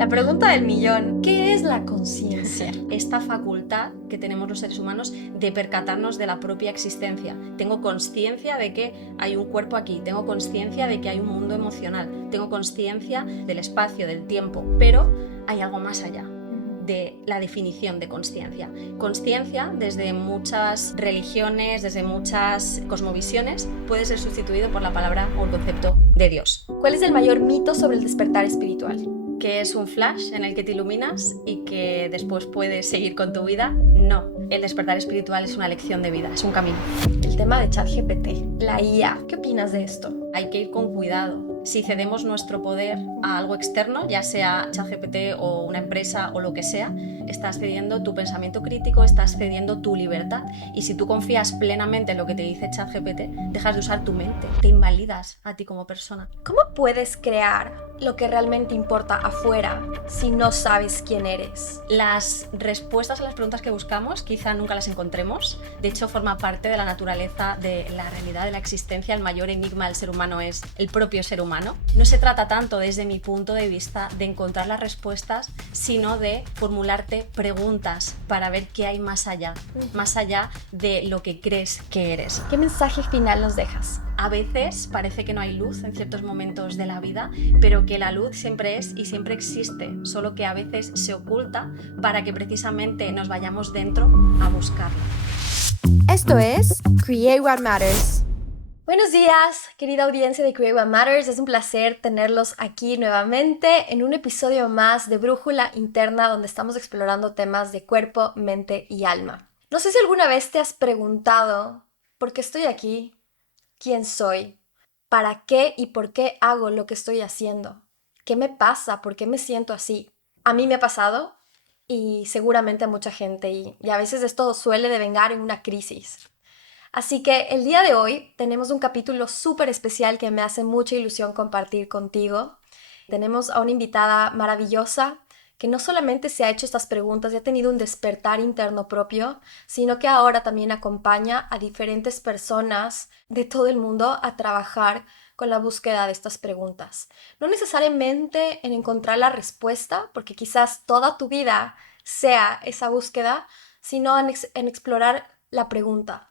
La pregunta del millón, ¿qué es la conciencia? Esta facultad que tenemos los seres humanos de percatarnos de la propia existencia. Tengo consciencia de que hay un cuerpo aquí, tengo consciencia de que hay un mundo emocional, tengo consciencia del espacio, del tiempo, pero hay algo más allá de la definición de consciencia. Consciencia, desde muchas religiones, desde muchas cosmovisiones, puede ser sustituido por la palabra o el concepto de Dios. ¿Cuál es el mayor mito sobre el despertar espiritual? ¿Que es un flash en el que te iluminas y que después puedes seguir con tu vida? No, el despertar espiritual es una lección de vida, es un camino. El tema de ChatGPT, la IA, ¿qué opinas de esto? Hay que ir con cuidado. Si cedemos nuestro poder a algo externo, ya sea ChatGPT o una empresa o lo que sea, estás cediendo tu pensamiento crítico, estás cediendo tu libertad. Y si tú confías plenamente en lo que te dice ChatGPT, dejas de usar tu mente, te invalidas a ti como persona. ¿Cómo puedes crear lo que realmente importa afuera si no sabes quién eres? Las respuestas a las preguntas que buscamos quizá nunca las encontremos. De hecho, forma parte de la naturaleza, de la realidad, de la existencia. El mayor enigma del ser humano es el propio ser humano. No se trata tanto, desde mi punto de vista, de encontrar las respuestas, sino de formularte preguntas para ver qué hay más allá de lo que crees que eres. ¿Qué mensaje final nos dejas? A veces parece que no hay luz en ciertos momentos de la vida, pero que la luz siempre es y siempre existe, solo que a veces se oculta para que precisamente nos vayamos dentro a buscarla. Esto es Create What Matters. Buenos días, querida audiencia de Create What Matters. Es un placer tenerlos aquí nuevamente en un episodio más de Brújula Interna, donde estamos explorando temas de cuerpo, mente y alma. No sé si alguna vez te has preguntado por qué estoy aquí, quién soy, para qué y por qué hago lo que estoy haciendo, qué me pasa, por qué me siento así. A mí me ha pasado y seguramente a mucha gente y a veces esto suele devengar en una crisis. Así que el día de hoy tenemos un capítulo súper especial que me hace mucha ilusión compartir contigo. Tenemos a una invitada maravillosa que no solamente se ha hecho estas preguntas y ha tenido un despertar interno propio, sino que ahora también acompaña a diferentes personas de todo el mundo a trabajar con la búsqueda de estas preguntas. No necesariamente en encontrar la respuesta, porque quizás toda tu vida sea esa búsqueda, sino en explorar la pregunta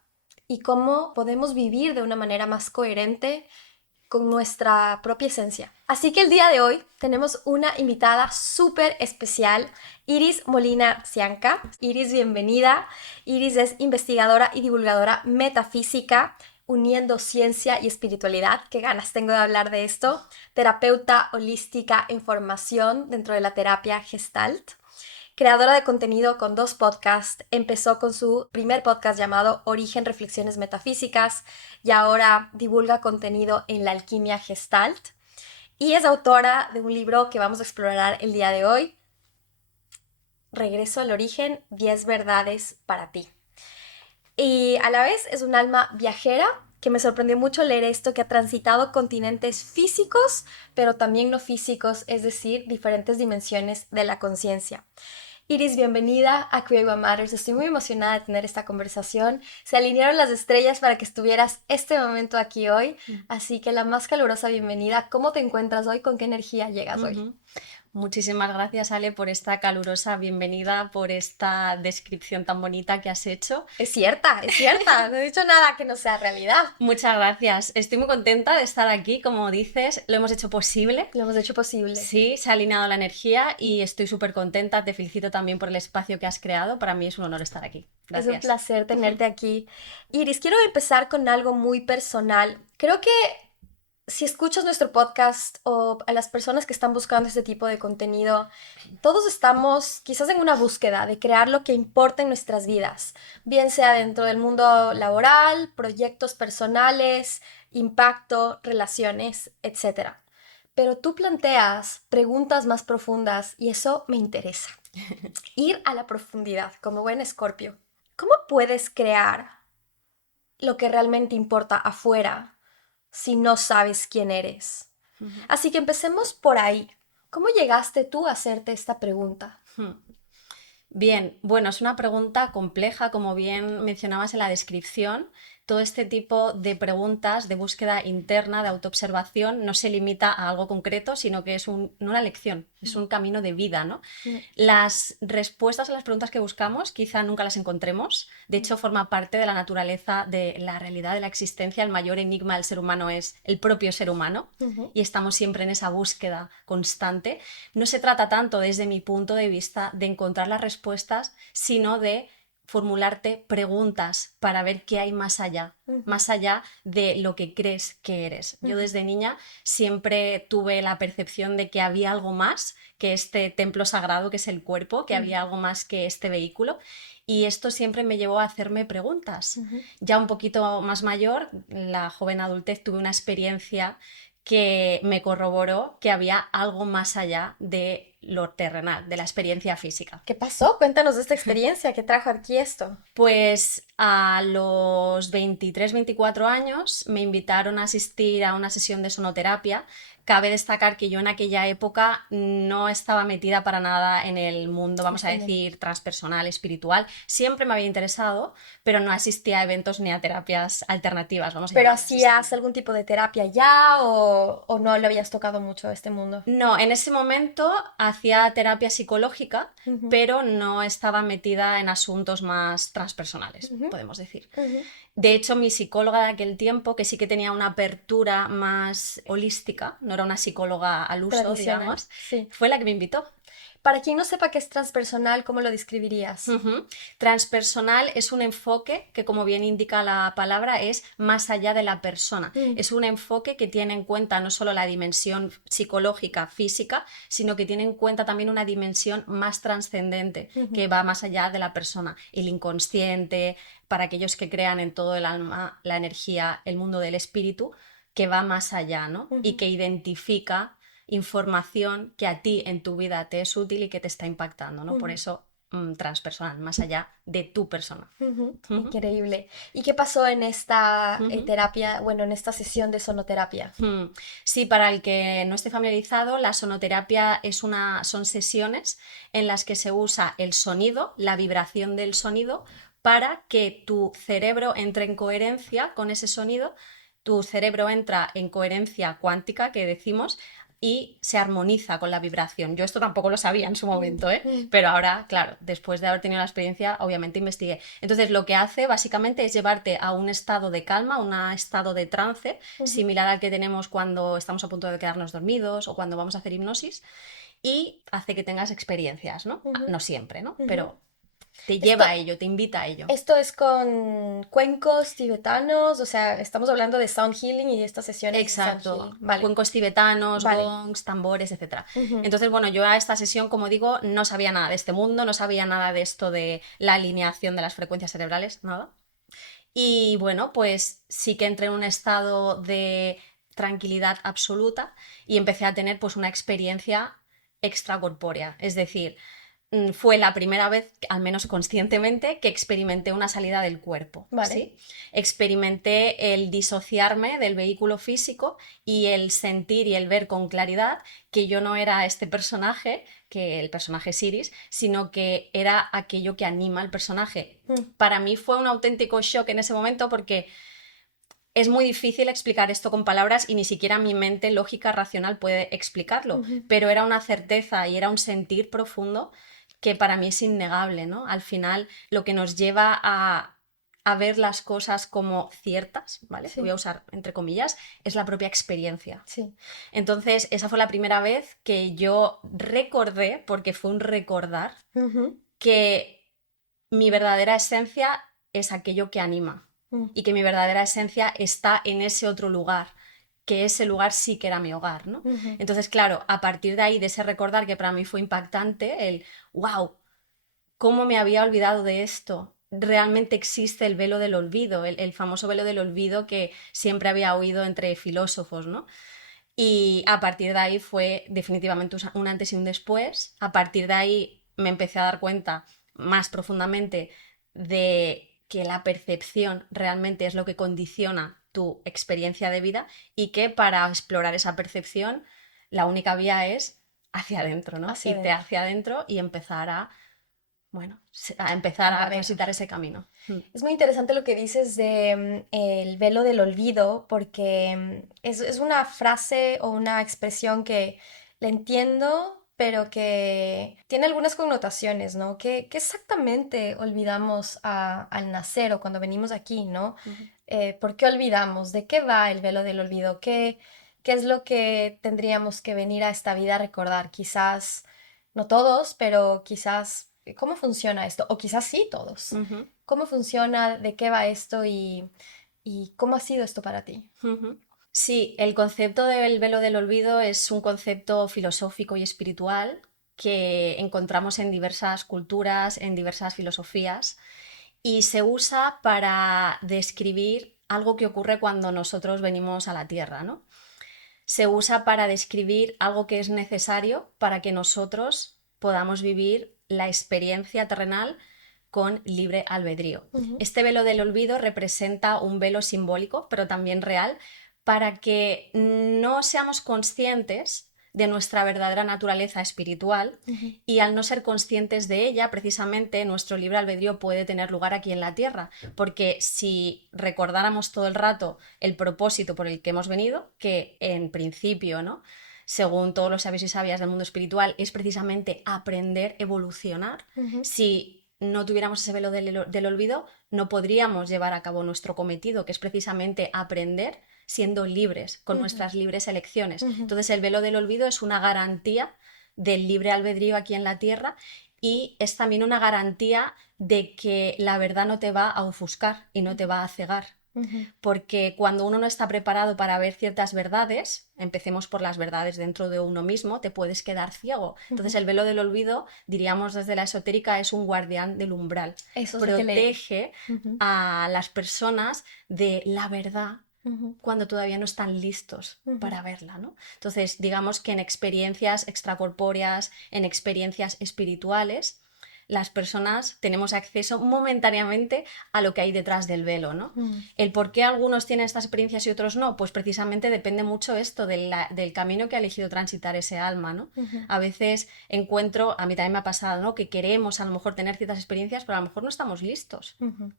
y cómo podemos vivir de una manera más coherente con nuestra propia esencia. Así que el día de hoy tenemos una invitada súper especial, Iris Molina Cianca. Iris, bienvenida. Iris es investigadora y divulgadora metafísica, uniendo ciencia y espiritualidad. Qué ganas tengo de hablar de esto. Terapeuta holística en formación dentro de la terapia Gestalt. Creadora de contenido con 2 podcasts, empezó con su primer podcast llamado Origen Reflexiones Metafísicas y ahora divulga contenido en la alquimia Gestalt. Y es autora de un libro que vamos a explorar el día de hoy, Regreso al Origen, 10 verdades para ti. Y a la vez es un alma viajera que me sorprendió mucho leer esto, que ha transitado continentes físicos, pero también no físicos, es decir, diferentes dimensiones de la conciencia. Iris, bienvenida a Create What Matters. Estoy muy emocionada de tener esta conversación. Se alinearon las estrellas para que estuvieras este momento aquí hoy, así que la más calurosa bienvenida. ¿Cómo te encuentras hoy? ¿Con qué energía llegas hoy? Muchísimas gracias, Ale, por esta calurosa bienvenida, por esta descripción tan bonita que has hecho. Es cierta. No he dicho nada que no sea realidad. Muchas gracias. Estoy muy contenta de estar aquí, como dices, lo hemos hecho posible. Lo hemos hecho posible. Sí, se ha alineado la energía y estoy súper contenta. Te felicito también por el espacio que has creado. Para mí es un honor estar aquí. Gracias. Es un placer tenerte aquí. Iris, quiero empezar con algo muy personal. Creo que si escuchas nuestro podcast o a las personas que están buscando este tipo de contenido, todos estamos quizás en una búsqueda de crear lo que importa en nuestras vidas, bien sea dentro del mundo laboral, proyectos personales, impacto, relaciones, etc. Pero tú planteas preguntas más profundas y eso me interesa. Ir a la profundidad, como buen Escorpio. ¿Cómo puedes crear lo que realmente importa afuera si no sabes quién eres? Así que empecemos por ahí. ¿Cómo llegaste tú a hacerte esta pregunta? Bien, bueno, es una pregunta compleja, como bien mencionabas en la descripción. todo este tipo de preguntas de búsqueda interna, de autoobservación, no se limita a algo concreto, sino que es no una lección, es un camino de vida, ¿no? Las respuestas a las preguntas que buscamos quizá nunca las encontremos. De hecho, forma parte de la naturaleza, de la realidad de la existencia. El mayor enigma del ser humano es el propio ser humano y estamos siempre en esa búsqueda constante. No se trata tanto, desde mi punto de vista, de encontrar las respuestas, sino de formularte preguntas para ver qué hay más allá de lo que crees que eres. Yo desde niña siempre tuve la percepción de que había algo más que este templo sagrado que es el cuerpo, que había algo más que este vehículo, y esto siempre me llevó a hacerme preguntas. Ya un poquito más mayor, la joven adultez, tuve una experiencia que me corroboró que había algo más allá de lo terrenal, de la experiencia física. ¿Qué pasó? Cuéntanos de esta experiencia, ¿qué trajo aquí esto? Pues a los 23, 24 años me invitaron a asistir a una sesión de sonoterapia. Cabe destacar que yo en aquella época no estaba metida para nada en el mundo, vamos a decir, transpersonal, espiritual. Siempre me había interesado, pero no asistía a eventos ni a terapias alternativas, vamos a ¿Pero llamarlas. hacías algún tipo de terapia ya o no le habías tocado mucho este mundo? No, en ese momento hacía terapia psicológica, pero no estaba metida en asuntos más transpersonales, podemos decir. De hecho, mi psicóloga de aquel tiempo, que sí que tenía una apertura más holística, no era una psicóloga al uso, digamos, fue la que me invitó. Para quien no sepa qué es transpersonal, ¿cómo lo describirías? Transpersonal es un enfoque que, como bien indica la palabra, es más allá de la persona. Es un enfoque que tiene en cuenta no solo la dimensión psicológica, física, sino que tiene en cuenta también una dimensión más trascendente, que va más allá de la persona. El inconsciente, para aquellos que crean en todo el alma, la energía, el mundo del espíritu, que va más allá, ¿no? Y que identifica información que a ti en tu vida te es útil y que te está impactando, ¿no? Por eso transpersonal, más allá de tu persona. Increíble. ¿Y qué pasó en esta terapia, bueno, en esta sesión de sonoterapia? Sí, para el que no esté familiarizado, la sonoterapia son sesiones en las que se usa el sonido, la vibración del sonido, para que tu cerebro entre en coherencia con ese sonido. Tu cerebro entra en coherencia cuántica, que decimos, y se armoniza con la vibración. Yo esto tampoco lo sabía en su momento, pero ahora, claro, después de haber tenido la experiencia, obviamente investigué. Entonces, lo que hace básicamente es llevarte a un estado de calma, un estado de trance, similar al que tenemos cuando estamos a punto de quedarnos dormidos o cuando vamos a hacer hipnosis, y hace que tengas experiencias, ¿no? No siempre, ¿no? Pero te lleva a ello, te invita a ello. Esto es con cuencos tibetanos, o sea, estamos hablando de sound healing y estas sesiones. Exacto, de sound healing. Vale. Cuencos tibetanos, gongs, tambores, etc. Entonces, bueno, yo a esta sesión, como digo, no sabía nada de este mundo, no sabía nada de esto de la alineación de las frecuencias cerebrales, nada. Y bueno, pues sí que entré en un estado de tranquilidad absoluta y empecé a tener pues una experiencia extracorpórea, es decir, fue la primera vez, al menos conscientemente, que experimenté una salida del cuerpo. Vale. ¿Sí? Experimenté el disociarme del vehículo físico y el sentir y el ver con claridad que yo no era este personaje, que el personaje Siris, sino que era aquello que anima al personaje. Para mí fue un auténtico shock en ese momento porque es muy difícil explicar esto con palabras y ni siquiera mi mente lógica, racional puede explicarlo, pero era una certeza y era un sentir profundo que para mí es innegable, ¿no? Al final, lo que nos lleva a ver las cosas como ciertas, ¿vale? Voy a usar entre comillas, es la propia experiencia. Entonces, esa fue la primera vez que yo recordé, porque fue un recordar, que mi verdadera esencia es aquello que anima y que mi verdadera esencia está en ese otro lugar, que ese lugar sí que era mi hogar, ¿no? Entonces, claro, a partir de ahí, de ese recordar que para mí fue impactante, el wow, ¿cómo me había olvidado de esto? Realmente existe el velo del olvido, el famoso velo del olvido que siempre había oído entre filósofos, ¿no? Y a partir de ahí fue definitivamente un antes y un después. A partir de ahí me empecé a dar cuenta más profundamente de que la percepción realmente es lo que condiciona tu experiencia de vida y que para explorar esa percepción la única vía es hacia adentro, ¿no? Irte hacia adentro y empezar a bueno, a empezar a transitar ese camino. Es muy interesante lo que dices de el velo del olvido, porque es una frase o una expresión que la entiendo, pero que tiene algunas connotaciones, ¿no? ¿Qué exactamente olvidamos al nacer o cuando venimos aquí, ¿no? Ujú. ¿Por qué olvidamos? ¿De qué va el velo del olvido? ¿Qué es lo que tendríamos que venir a esta vida a recordar? Quizás no todos, pero quizás cómo funciona esto, o quizás sí todos. Ujú. ¿Cómo funciona? ¿De qué va esto? Y cómo ha sido esto para ti? Ujú. Sí, el concepto del velo del olvido es un concepto filosófico y espiritual que encontramos en diversas culturas, en diversas filosofías, y se usa para describir algo que ocurre cuando nosotros venimos a la Tierra, ¿no? Se usa para describir algo que es necesario para que nosotros podamos vivir la experiencia terrenal con libre albedrío. Ujú, Este velo del olvido representa un velo simbólico, pero también real, para que no seamos conscientes de nuestra verdadera naturaleza espiritual, ujú, y al no ser conscientes de ella, precisamente nuestro libre albedrío puede tener lugar aquí en la Tierra, porque si recordáramos todo el rato el propósito por el que hemos venido, que en principio, ¿no?, según todos los sabios y sabias del mundo espiritual, es precisamente aprender, evolucionar. ujú, Si no tuviéramos ese velo del olvido, no podríamos llevar a cabo nuestro cometido, que es precisamente aprender siendo libres, con ujú, nuestras libres elecciones. ujú, Entonces el velo del olvido es una garantía del libre albedrío aquí en la Tierra, y es también una garantía de que la verdad no te va a ofuscar y no te va a cegar, ujú, porque cuando uno no está preparado para ver ciertas verdades, empecemos por las verdades dentro de uno mismo, te puedes quedar ciego. Entonces ujú. el velo del olvido, diríamos desde la esotérica, es un guardián del umbral, Eso es lo que leí. protege Ujú, a las personas de la verdad ujú, cuando todavía no están listos ujú, para verla, ¿no? Entonces, digamos que en experiencias extracorpóreas, en experiencias espirituales, las personas tenemos acceso momentáneamente a lo que hay detrás del velo, ¿no? ujú, El por qué algunos tienen estas experiencias y otros no, pues precisamente depende mucho esto del camino que ha elegido transitar ese alma, ¿no? ujú, A veces encuentro, a mí también me ha pasado, ¿no?, que queremos a lo mejor tener ciertas experiencias, pero a lo mejor no estamos listos. ujú.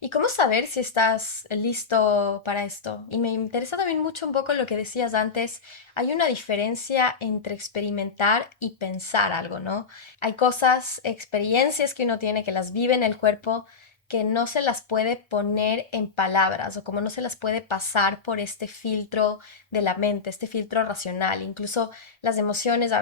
¿Y cómo saber si estás listo para esto? Y me interesa también mucho un poco lo que decías antes. Hay una diferencia entre experimentar y pensar algo, ¿no? Hay cosas, experiencias que uno tiene, que las vive en el cuerpo, que no se las puede poner en palabras o como no se las puede pasar por este filtro de la mente, este filtro racional. Incluso las emociones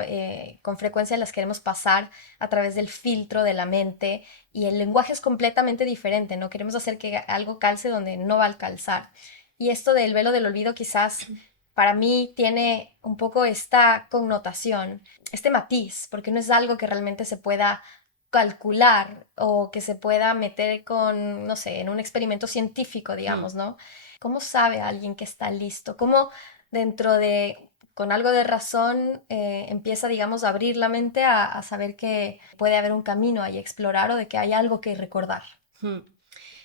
con frecuencia las queremos pasar a través del filtro de la mente y el lenguaje es completamente diferente, no queremos hacer que algo calce donde no va a calzar. Y esto del velo del olvido quizás para mí tiene un poco esta connotación, este matiz, porque no es algo que realmente se pueda calcular o que se pueda meter con, no sé, en un experimento científico, Hmm. digamos, ¿no? ¿Cómo sabe alguien que está listo? ¿Cómo dentro de con algo de razón empieza, digamos, a abrir la mente a saber que puede haber un camino ahí a explorar o de que hay algo que recordar? Hmm.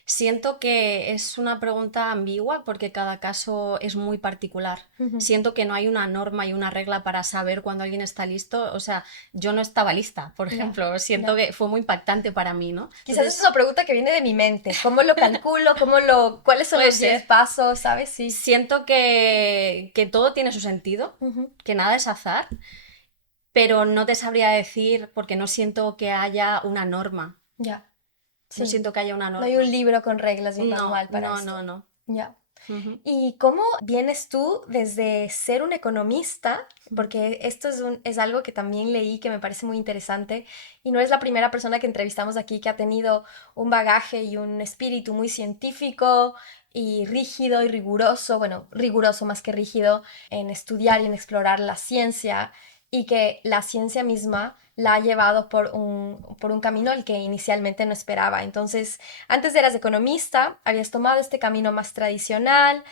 Siento que es una pregunta ambigua porque cada caso es muy particular. Ujú, Siento que no hay una norma y una regla para saber cuándo alguien está listo. O sea, yo no estaba lista, por ya, ejemplo. Siento ya. que fue muy impactante para mí, ¿no? Quizás esa es Entonces, una pregunta que viene de mi mente. ¿Cómo lo calculo? ¿Cuáles son puede los 10 ser. pasos? ¿Sabes? Sí. Siento que todo tiene su sentido, Ujú, que nada es azar, pero no te sabría decir porque no siento que haya una norma. ya, No sí. siento que haya una No hay un norma. libro con reglas y un No, manual para no, no, esto. no. Ya. Ujú. ¿Y cómo vienes tú desde ser un economista? Porque esto es algo que también leí que me parece muy interesante y no es la primera persona que entrevistamos aquí que ha tenido un bagaje y un espíritu muy científico y rígido y riguroso, bueno, riguroso más que rígido, en estudiar y en explorar la ciencia y que la ciencia misma la ha llevado por un camino al que inicialmente no esperaba. Entonces, antes eras economista, habías tomado este camino más tradicional,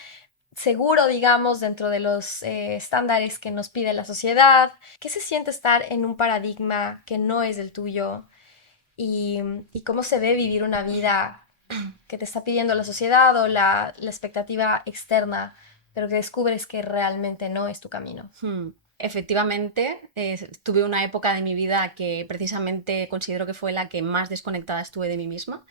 seguro, digamos, dentro de los estándares que nos pide la sociedad. ¿Qué se siente estar en un paradigma que no es el tuyo? Y, y cómo se ve vivir una vida que te está pidiendo la sociedad o la expectativa externa, pero que descubres que realmente no es tu camino. Hmm. efectivamente, tuve una época de mi vida que precisamente considero que fue la que más desconectada estuve de mí misma,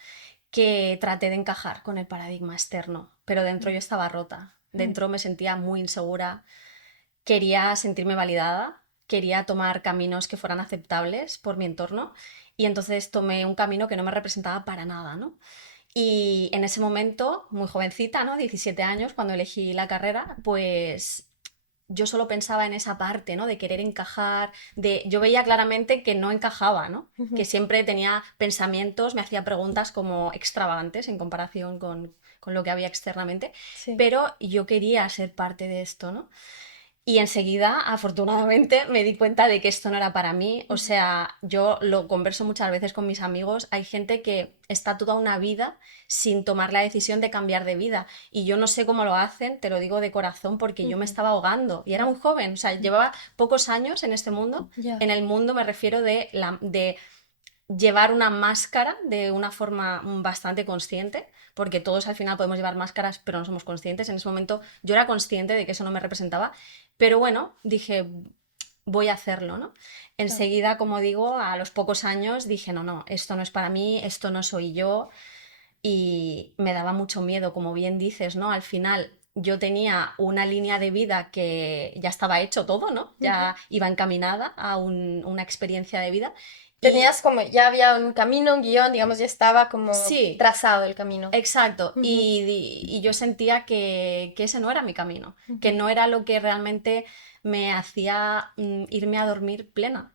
que traté de encajar con el paradigma externo, pero dentro yo estaba rota, dentro me sentía muy insegura, quería sentirme validada, quería tomar caminos que fueran aceptables por mi entorno y entonces tomé un camino que no me representaba para nada, ¿no? Y en ese momento, muy jovencita, ¿no? 17 años, cuando elegí la carrera, pues yo solo pensaba en esa parte, ¿no? De querer encajar, yo veía claramente que no encajaba, ¿no? Que siempre tenía pensamientos, me hacía preguntas como extravagantes en comparación con lo que había externamente, Sí. pero yo quería ser parte de esto, ¿no? Y enseguida, afortunadamente, me di cuenta de que esto no era para mí. O sea, yo lo converso muchas veces con mis amigos. Hay gente que está toda una vida sin tomar la decisión de cambiar de vida. Y yo no sé cómo lo hacen, te lo digo de corazón, porque yo me estaba ahogando. Y era muy joven, o sea, llevaba pocos años en este mundo. Ya. En el mundo me refiero de llevar una máscara de una forma bastante consciente, porque todos al final podemos llevar máscaras, pero no somos conscientes. En ese momento yo era consciente de que eso no me representaba, pero bueno, dije, voy a hacerlo, ¿no? Enseguida, como digo, a los pocos años dije, no, no, esto no es para mí, esto no soy yo, y me daba mucho miedo, como bien dices, ¿no? Al final yo tenía una línea de vida que ya estaba hecho todo, ¿no? Ya iba encaminada a una experiencia de vida. Tenías como, ya había un camino, un guión, digamos, ya estaba como Sí, trazado el camino. exacto. Y yo sentía que ese no era mi camino, que no era lo que realmente me hacía irme a dormir plena.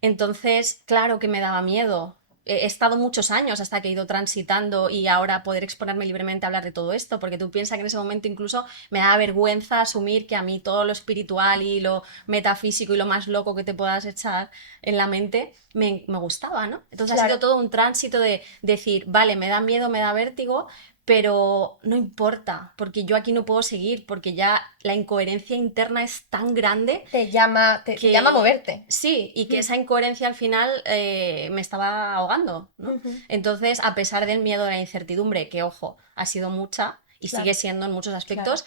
Entonces, claro que me daba miedo. He estado muchos años hasta que he ido transitando y ahora poder exponerme libremente a hablar de todo esto, porque tú piensas que en ese momento incluso me da vergüenza asumir que a mí todo lo espiritual y lo metafísico y lo más loco que te puedas echar en la mente me gustaba, ¿no? Entonces ha sido Claro. todo un tránsito de decir, vale, me da miedo, me da vértigo, pero no importa, porque yo aquí no puedo seguir, porque ya la incoherencia interna es tan grande Te llama a que moverte. sí, y que esa incoherencia al final me estaba ahogando, ¿no? Entonces, a pesar del miedo, de la incertidumbre, que ojo, ha sido mucha y Claro, sigue siendo en muchos claro. aspectos,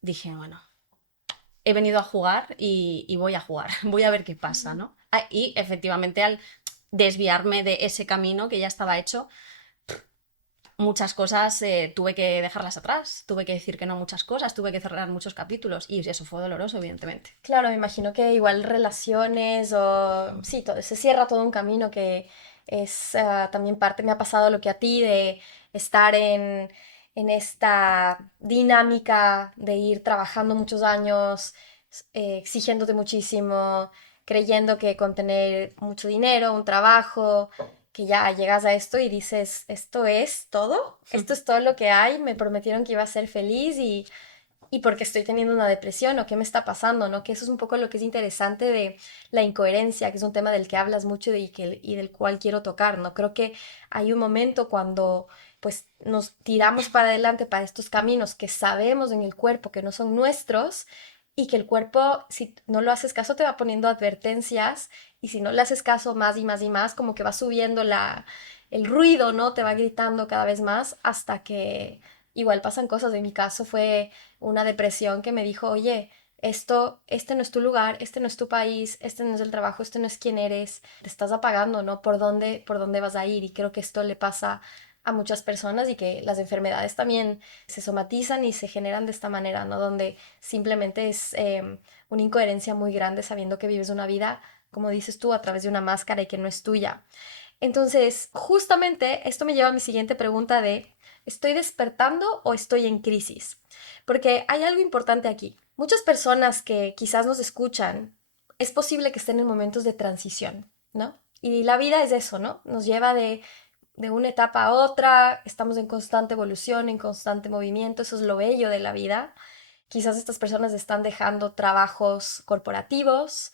dije, bueno, he venido a jugar y voy a jugar, voy a ver qué pasa, ¿no? Ah, y efectivamente al desviarme de ese camino que ya estaba hecho, muchas cosas tuve que dejarlas atrás, tuve que decir que no a muchas cosas, tuve que cerrar muchos capítulos y eso fue doloroso, evidentemente. Claro, me imagino que igual relaciones o sí, se cierra todo un camino que es también parte, me ha pasado lo que a ti de estar en esta dinámica de ir trabajando muchos años, exigiéndote muchísimo, creyendo que con tener mucho dinero, un trabajo, que ya llegas a esto y dices, esto es todo lo que hay, me prometieron que iba a ser feliz y porque estoy teniendo una depresión o qué me está pasando, ¿no? Que eso es un poco lo que es interesante de la incoherencia, que es un tema del que hablas mucho y del cual quiero tocar, ¿no? Creo que hay un momento cuando pues nos tiramos para adelante para estos caminos que sabemos en el cuerpo que no son nuestros y que el cuerpo, si no lo haces caso, te va poniendo advertencias y si no le haces caso más y más y más, como que va subiendo el ruido, ¿no? Te va gritando cada vez más hasta que igual pasan cosas. En mi caso fue una depresión que me dijo, oye, este no es tu lugar, este no es tu país, este no es el trabajo, este no es quién eres, te estás apagando, ¿no? Por dónde vas a ir? Y creo que esto le pasa a muchas personas y que las enfermedades también se somatizan y se generan de esta manera, ¿no? Donde simplemente es una incoherencia muy grande sabiendo que vives una vida, como dices tú, a través de una máscara y que no es tuya. Entonces, justamente esto me lleva a mi siguiente pregunta de, ¿estoy despertando o estoy en crisis? Porque hay algo importante aquí. Muchas personas que quizás nos escuchan, es posible que estén en momentos de transición, ¿no? Y la vida es eso, ¿no? Nos lleva de una etapa a otra, estamos en constante evolución, en constante movimiento, eso es lo bello de la vida. Quizás estas personas están dejando trabajos corporativos,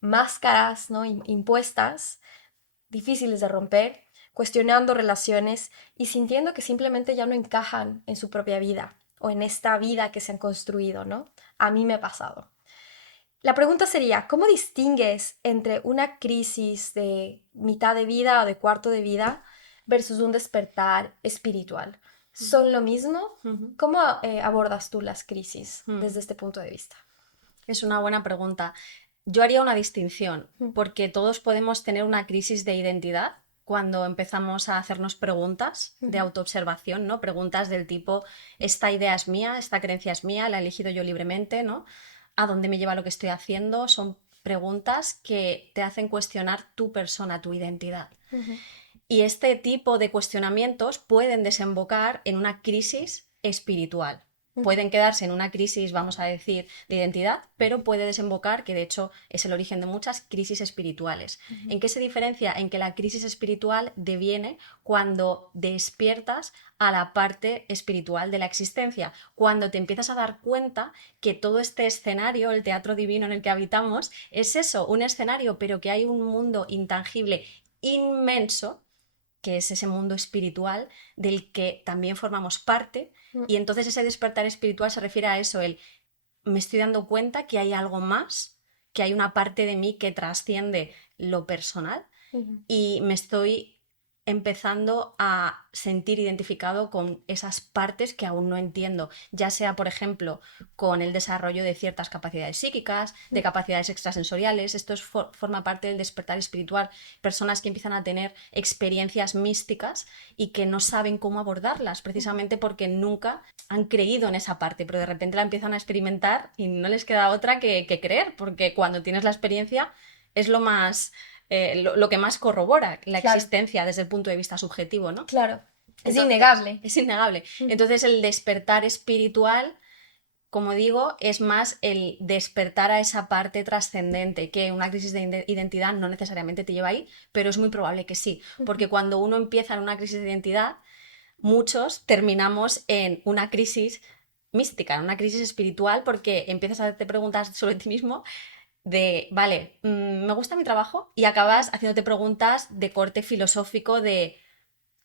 máscaras, ¿no? Impuestas difíciles de romper, cuestionando relaciones y sintiendo que simplemente ya no encajan en su propia vida o en esta vida que se han construido, ¿no? A mí me ha pasado. La pregunta sería, ¿cómo distingues entre una crisis de mitad de vida o de cuarto de vida versus un despertar espiritual? ¿Son lo mismo? ¿Cómo abordas tú las crisis desde este punto de vista? Es una buena pregunta. Yo haría una distinción, Mm. porque todos podemos tener una crisis de identidad cuando empezamos a hacernos preguntas de Ujú. autoobservación, ¿no? Preguntas del tipo, esta idea es mía, esta creencia es mía, la he elegido yo libremente, ¿no? ¿A dónde me lleva lo que estoy haciendo? Son preguntas que te hacen cuestionar tu persona, tu identidad. Ujú. Y este tipo de cuestionamientos pueden desembocar en una crisis espiritual. Ujú. Pueden quedarse en una crisis, vamos a decir, de identidad, pero puede desembocar, que de hecho es el origen de muchas crisis espirituales. Ujú. ¿En qué se diferencia? En que la crisis espiritual deviene cuando despiertas a la parte espiritual de la existencia, cuando te empiezas a dar cuenta que todo este escenario, el teatro divino en el que habitamos, es eso, un escenario, pero que hay un mundo intangible inmenso, que es ese mundo espiritual del que también formamos parte, Ujú. y entonces ese despertar espiritual se refiere a eso, el me estoy dando cuenta que hay algo más, que hay una parte de mí que trasciende lo personal Ujú. y me estoy empezando a sentir identificado con esas partes que aún no entiendo, ya sea, por ejemplo, con el desarrollo de ciertas capacidades psíquicas, de capacidades extrasensoriales. Esto forma parte del despertar espiritual. Personas que empiezan a tener experiencias místicas y que no saben cómo abordarlas, Ujú. precisamente porque nunca han creído en esa parte, pero de repente la empiezan a experimentar y no les queda otra que creer, porque cuando tienes la experiencia es lo que más corrobora la Claro, existencia desde el punto de vista subjetivo, ¿no? claro. Es Entonces, innegable. es innegable. Ujú. Entonces, el despertar espiritual, como digo, es más el despertar a esa parte trascendente, que una crisis de identidad no necesariamente te lleva ahí, pero es muy probable que sí, Ujú. porque cuando uno empieza en una crisis de identidad, muchos terminamos en una crisis mística, en una crisis espiritual, porque empiezas a hacerte preguntas sobre ti mismo de, vale, me gusta mi trabajo, y acabas haciéndote preguntas de corte filosófico de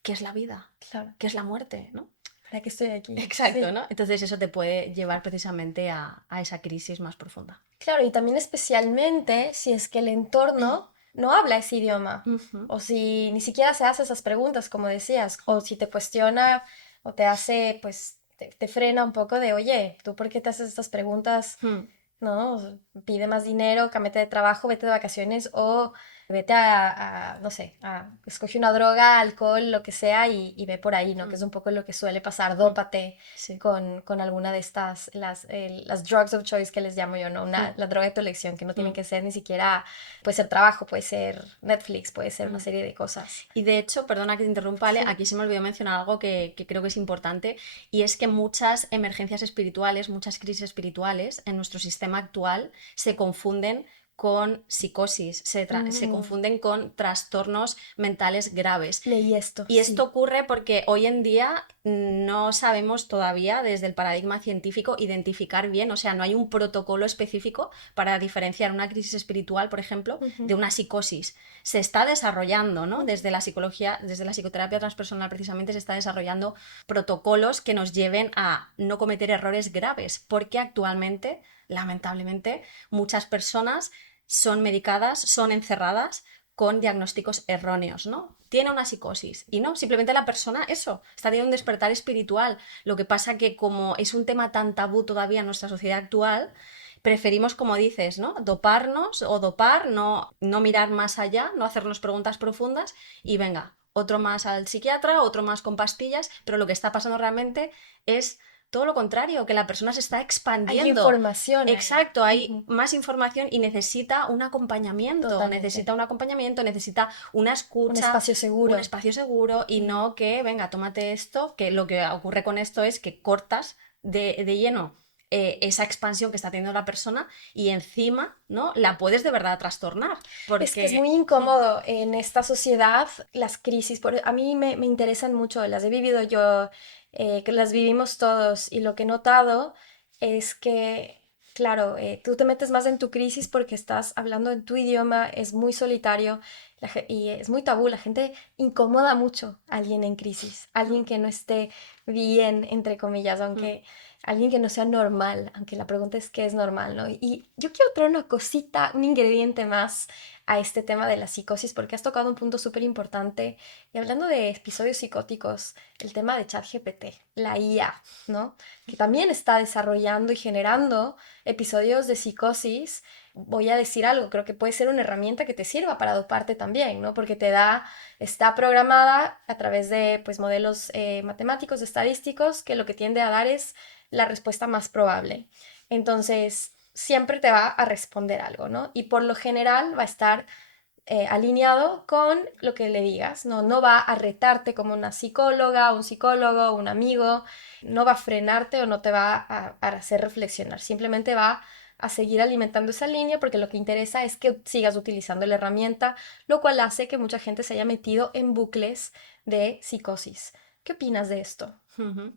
¿qué es la vida? Claro. ¿Qué es la muerte? ¿No? ¿Para qué estoy aquí? Exacto, Sí. ¿no? Entonces eso te puede llevar precisamente a esa crisis más profunda. Claro, y también especialmente si es que el entorno no habla ese idioma, Ujú, o si ni siquiera se hace esas preguntas, como decías, o si te cuestiona o te hace, pues, te frena un poco de, oye, ¿tú por qué te haces estas preguntas? mm, ¿No? Pide más dinero, cámbiate de trabajo, vete de vacaciones o vete no sé, escoge una droga, alcohol, lo que sea y ve por ahí, ¿no? Que es mm, un poco lo que suele pasar, mm, dópate sí. con alguna de estas, las drugs of choice que les llamo yo, ¿no? Mm, La droga de tu elección, que no tienen mm, que ser ni siquiera, puede ser trabajo, puede ser Netflix, puede ser una mm. serie de cosas. Y de hecho, perdona que te interrumpa, Ale, Sí. aquí se me olvidó mencionar algo que creo que es importante, y es que muchas emergencias espirituales, muchas crisis espirituales en nuestro sistema actual se confunden con psicosis, se Mm, confunden con trastornos mentales graves. leí esto, Y esto sí. ocurre porque hoy en día no sabemos todavía desde el paradigma científico identificar bien, o sea, no hay un protocolo específico para diferenciar una crisis espiritual, por ejemplo, Ujú. de una psicosis. Se está desarrollando, ¿no? Ujú. Desde la psicología, desde la psicoterapia transpersonal precisamente se está desarrollando protocolos que nos lleven a no cometer errores graves, porque actualmente, lamentablemente, muchas personas son medicadas, son encerradas con diagnósticos erróneos, ¿no? Tiene una psicosis y no, simplemente la persona, eso, está teniendo un despertar espiritual. Lo que pasa que como es un tema tan tabú todavía en nuestra sociedad actual, preferimos, como dices, ¿no? Doparnos o dopar, no mirar más allá, no hacernos preguntas profundas y venga, otro más al psiquiatra, otro más con pastillas, pero lo que está pasando realmente es todo lo contrario, que la persona se está Hay expandiendo. información ahí. Exacto, hay Ujú. más información y Totalmente. necesita un acompañamiento, necesita una Un escucha, espacio un seguro. espacio seguro, y Ujú. no que, venga, tómate esto, que lo que ocurre con esto es que cortas de lleno esa expansión que está teniendo la persona, y encima, ¿no? La puedes de verdad trastornar, Es que es muy porque... incómodo en esta sociedad las crisis. A mí me interesan mucho, las he vivido yo, que las vivimos todos y lo que he notado es que, claro, tú te metes más en tu crisis porque estás hablando en tu idioma, es muy solitario y es muy tabú. La gente incomoda mucho a alguien en crisis, alguien que no esté bien, entre comillas, Mm, aunque alguien que no sea normal, aunque la pregunta es qué es normal, ¿no? Y yo quiero traer una cosita, un ingrediente más a este tema de la psicosis, porque has tocado un punto súper importante. Y hablando de episodios psicóticos, el tema de ChatGPT, la IA, ¿no? Que también está desarrollando y generando episodios de psicosis. Voy a decir algo, creo que puede ser una herramienta que te sirva para doparte también, ¿no? Porque está programada a través de pues, modelos matemáticos, estadísticos, que lo que tiende a dar es la respuesta más probable. Entonces, siempre te va a responder algo, ¿no? Y por lo general va a estar alineado con lo que le digas, ¿no? No va a retarte como una psicóloga, un psicólogo, un amigo, no va a frenarte o no te va a hacer reflexionar, simplemente va a seguir alimentando esa línea porque lo que interesa es que sigas utilizando la herramienta, lo cual hace que mucha gente se haya metido en bucles de psicosis. ¿Qué opinas de esto? Uh-huh.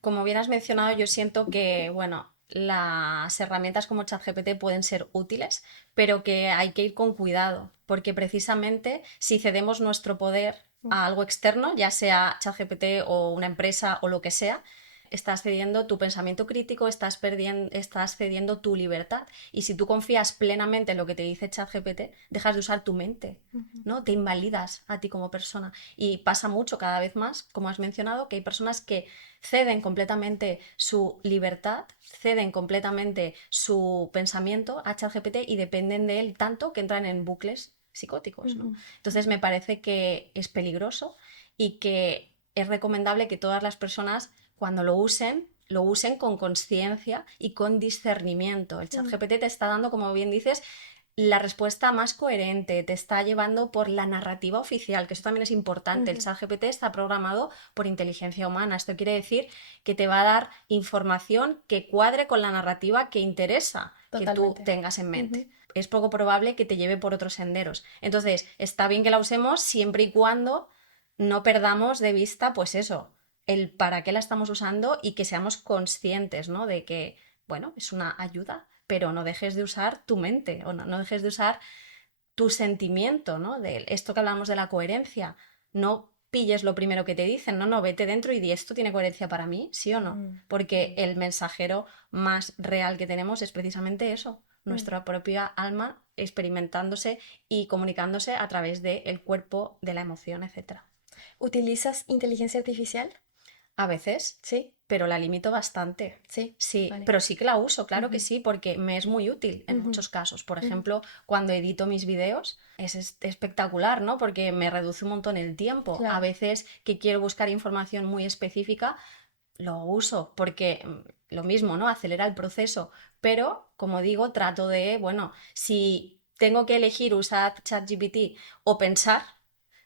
Como bien has mencionado, yo siento que, bueno, las herramientas como ChatGPT pueden ser útiles, pero que hay que ir con cuidado, porque precisamente si cedemos nuestro poder a algo externo, ya sea ChatGPT o una empresa o lo que sea, estás cediendo tu pensamiento crítico, estás cediendo tu libertad. Y si tú confías plenamente en lo que te dice ChatGPT, dejas de usar tu mente, ¿no? Te invalidas a ti como persona. Y pasa mucho cada vez más, como has mencionado, que hay personas que ceden completamente su libertad, ceden completamente su pensamiento a ChatGPT y dependen de él tanto que entran en bucles psicóticos, ¿no? Entonces me parece que es peligroso y que es recomendable que todas las personas cuando lo usen con conciencia y con discernimiento. El ChatGPT te está dando, como bien dices, la respuesta más coherente, te está llevando por la narrativa oficial, que eso también es importante. El ChatGPT está programado por inteligencia humana. Esto quiere decir que te va a dar información que cuadre con la narrativa que interesa que tú tengas en mente. Es poco probable que te lleve por otros senderos. Entonces, está bien que la usemos siempre y cuando no perdamos de vista, pues eso, el para qué la estamos usando y que seamos conscientes, ¿no? De que, bueno, es una ayuda, pero no dejes de usar tu mente o no dejes de usar tu sentimiento, ¿no? De esto que hablamos de la coherencia. No pilles lo primero que te dicen, no, vete dentro y di esto tiene coherencia para mí, ¿sí o no? Porque el mensajero más real que tenemos es precisamente eso, nuestra propia alma experimentándose y comunicándose a través del cuerpo, de la emoción, etc. ¿Utilizas inteligencia artificial? A veces, sí, pero la limito bastante. Sí, vale. Pero sí que la uso, claro que sí, porque me es muy útil en muchos casos. Por ejemplo, cuando edito mis vídeos es espectacular, ¿no? Porque me reduce un montón el tiempo. Claro. A veces que quiero buscar información muy específica, lo uso porque lo mismo, ¿no? Acelera el proceso. Pero, como digo, trato de, bueno, si tengo que elegir usar ChatGPT o pensar,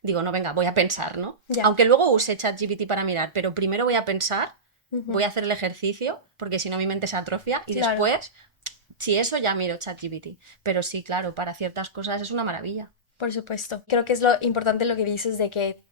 digo, no, venga, voy a pensar, ¿no? Ya. Aunque luego use ChatGPT para mirar, pero primero voy a pensar, voy a hacer el ejercicio, porque si no mi mente se atrofia y claro. Después, si eso ya miro ChatGPT. Pero sí, claro, para ciertas cosas es una maravilla. Por supuesto. Creo que es lo importante lo que dices de que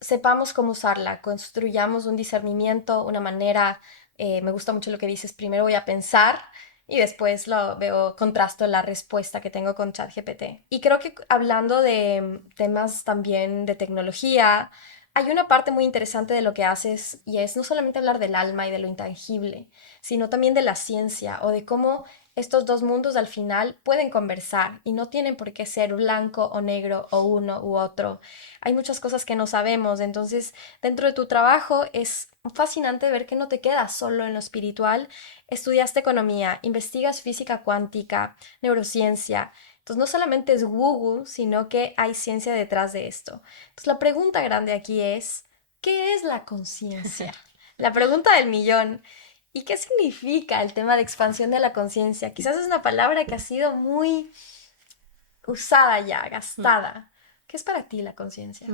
sepamos cómo usarla, construyamos un discernimiento, una manera. Me gusta mucho lo que dices, primero voy a pensar y después lo veo, contrasto la respuesta que tengo con ChatGPT. Y creo que hablando de temas también de tecnología, hay una parte muy interesante de lo que haces y es no solamente hablar del alma y de lo intangible, sino también de la ciencia o de cómo estos dos mundos al final pueden conversar y no tienen por qué ser blanco o negro o uno u otro. Hay muchas cosas que no sabemos, entonces dentro de tu trabajo es fascinante ver que no te quedas solo en lo espiritual. Estudiaste economía, investigas física cuántica, neurociencia. Entonces no solamente es woo-woo, sino que hay ciencia detrás de esto. Entonces la pregunta grande aquí es, ¿qué es la conciencia? La pregunta del millón. ¿Y qué significa el tema de expansión de la conciencia? Quizás es una palabra que ha sido muy usada ya, gastada. ¿Qué es para ti la conciencia?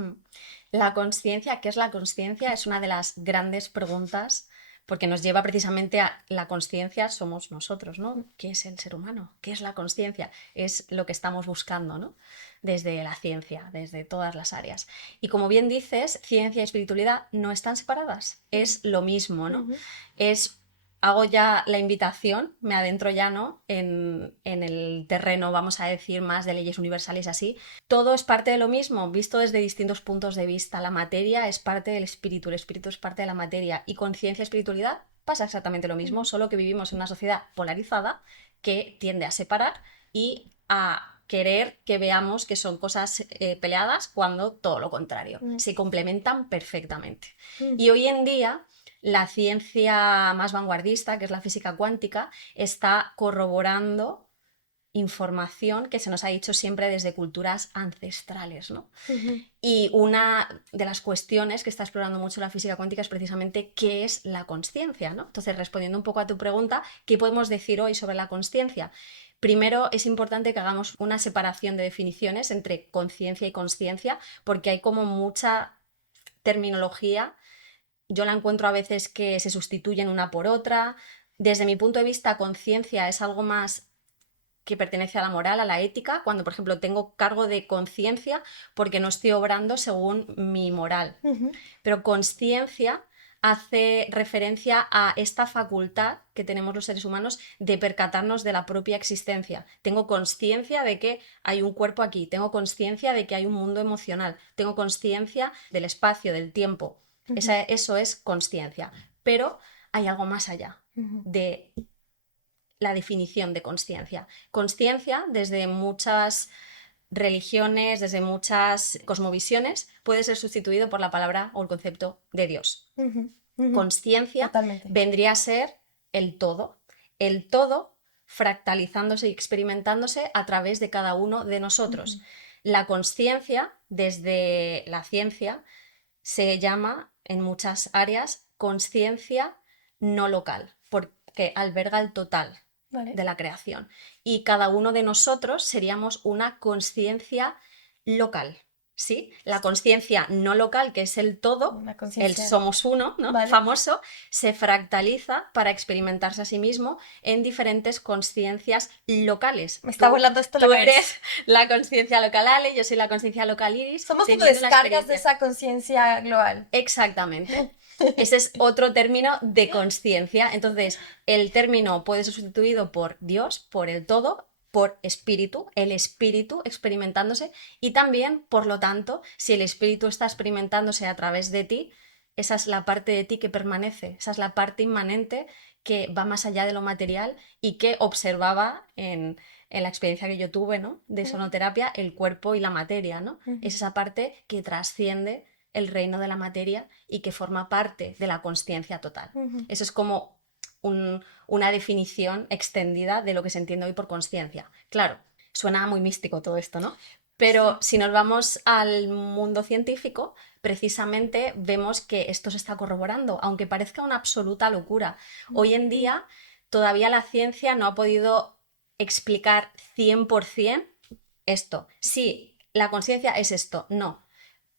La conciencia, ¿qué es la conciencia? Es una de las grandes preguntas porque nos lleva precisamente a la conciencia somos nosotros, ¿no? ¿Qué es el ser humano? ¿Qué es la conciencia? Es lo que estamos buscando, ¿no? Desde la ciencia, desde todas las áreas. Y como bien dices, ciencia y espiritualidad no están separadas, es lo mismo, ¿no? Hago ya la invitación, me adentro ya, ¿no? En el terreno, vamos a decir, más de leyes universales así. Todo es parte de lo mismo, visto desde distintos puntos de vista. La materia es parte del espíritu, el espíritu es parte de la materia. Y conciencia y espiritualidad pasa exactamente lo mismo, solo que vivimos en una sociedad polarizada que tiende a separar y a querer que veamos que son cosas peleadas cuando todo lo contrario. Se complementan perfectamente. Y hoy en día la ciencia más vanguardista, que es la física cuántica, está corroborando información que se nos ha dicho siempre desde culturas ancestrales, ¿no? Y una de las cuestiones que está explorando mucho la física cuántica es precisamente qué es la consciencia, ¿no? Entonces, respondiendo un poco a tu pregunta, ¿qué podemos decir hoy sobre la consciencia? Primero, es importante que hagamos una separación de definiciones entre conciencia y consciencia, porque hay como mucha terminología. Yo la encuentro a veces que se sustituyen una por otra. Desde mi punto de vista, conciencia es algo más que pertenece a la moral, a la ética, cuando, por ejemplo, tengo cargo de conciencia porque no estoy obrando según mi moral. Pero consciencia hace referencia a esta facultad que tenemos los seres humanos de percatarnos de la propia existencia. Tengo consciencia de que hay un cuerpo aquí, tengo consciencia de que hay un mundo emocional, tengo consciencia del espacio, del tiempo. Eso es consciencia. Pero hay algo más allá de la definición de consciencia. Consciencia, desde muchas religiones, desde muchas cosmovisiones, puede ser sustituido por la palabra o el concepto de Dios. Consciencia vendría a ser el todo fractalizándose y experimentándose a través de cada uno de nosotros. La consciencia, desde la ciencia, se llama en muchas áreas consciencia no local, porque alberga el total de la creación. Y cada uno de nosotros seríamos una consciencia local, ¿sí? La consciencia no local, que es el todo, el somos uno, ¿no? Famoso, se fractaliza para experimentarse a sí mismo en diferentes consciencias locales. Me está volando esto la cabeza. Tú eres la consciencia local Ale, yo soy la consciencia local Iris. Somos como descargas de esa conciencia global. Exactamente. Ese es otro término de consciencia. Entonces, el término puede ser sustituido por Dios, por el todo, por espíritu, el espíritu experimentándose, y también, por lo tanto, si el espíritu está experimentándose a través de ti, esa es la parte de ti que permanece, esa es la parte inmanente que va más allá de lo material y que observaba en la experiencia que yo tuve, ¿no?, de sonoterapia, el cuerpo y la materia, ¿no? Es esa parte que trasciende el reino de la materia y que forma parte de la consciencia total. Eso es como una definición extendida de lo que se entiende hoy por consciencia. Claro, suena muy místico todo esto, ¿no? Pero si nos vamos al mundo científico, precisamente vemos que esto se está corroborando, aunque parezca una absoluta locura. Hoy en día todavía la ciencia no ha podido explicar 100% esto. Sí, la conciencia es esto, no.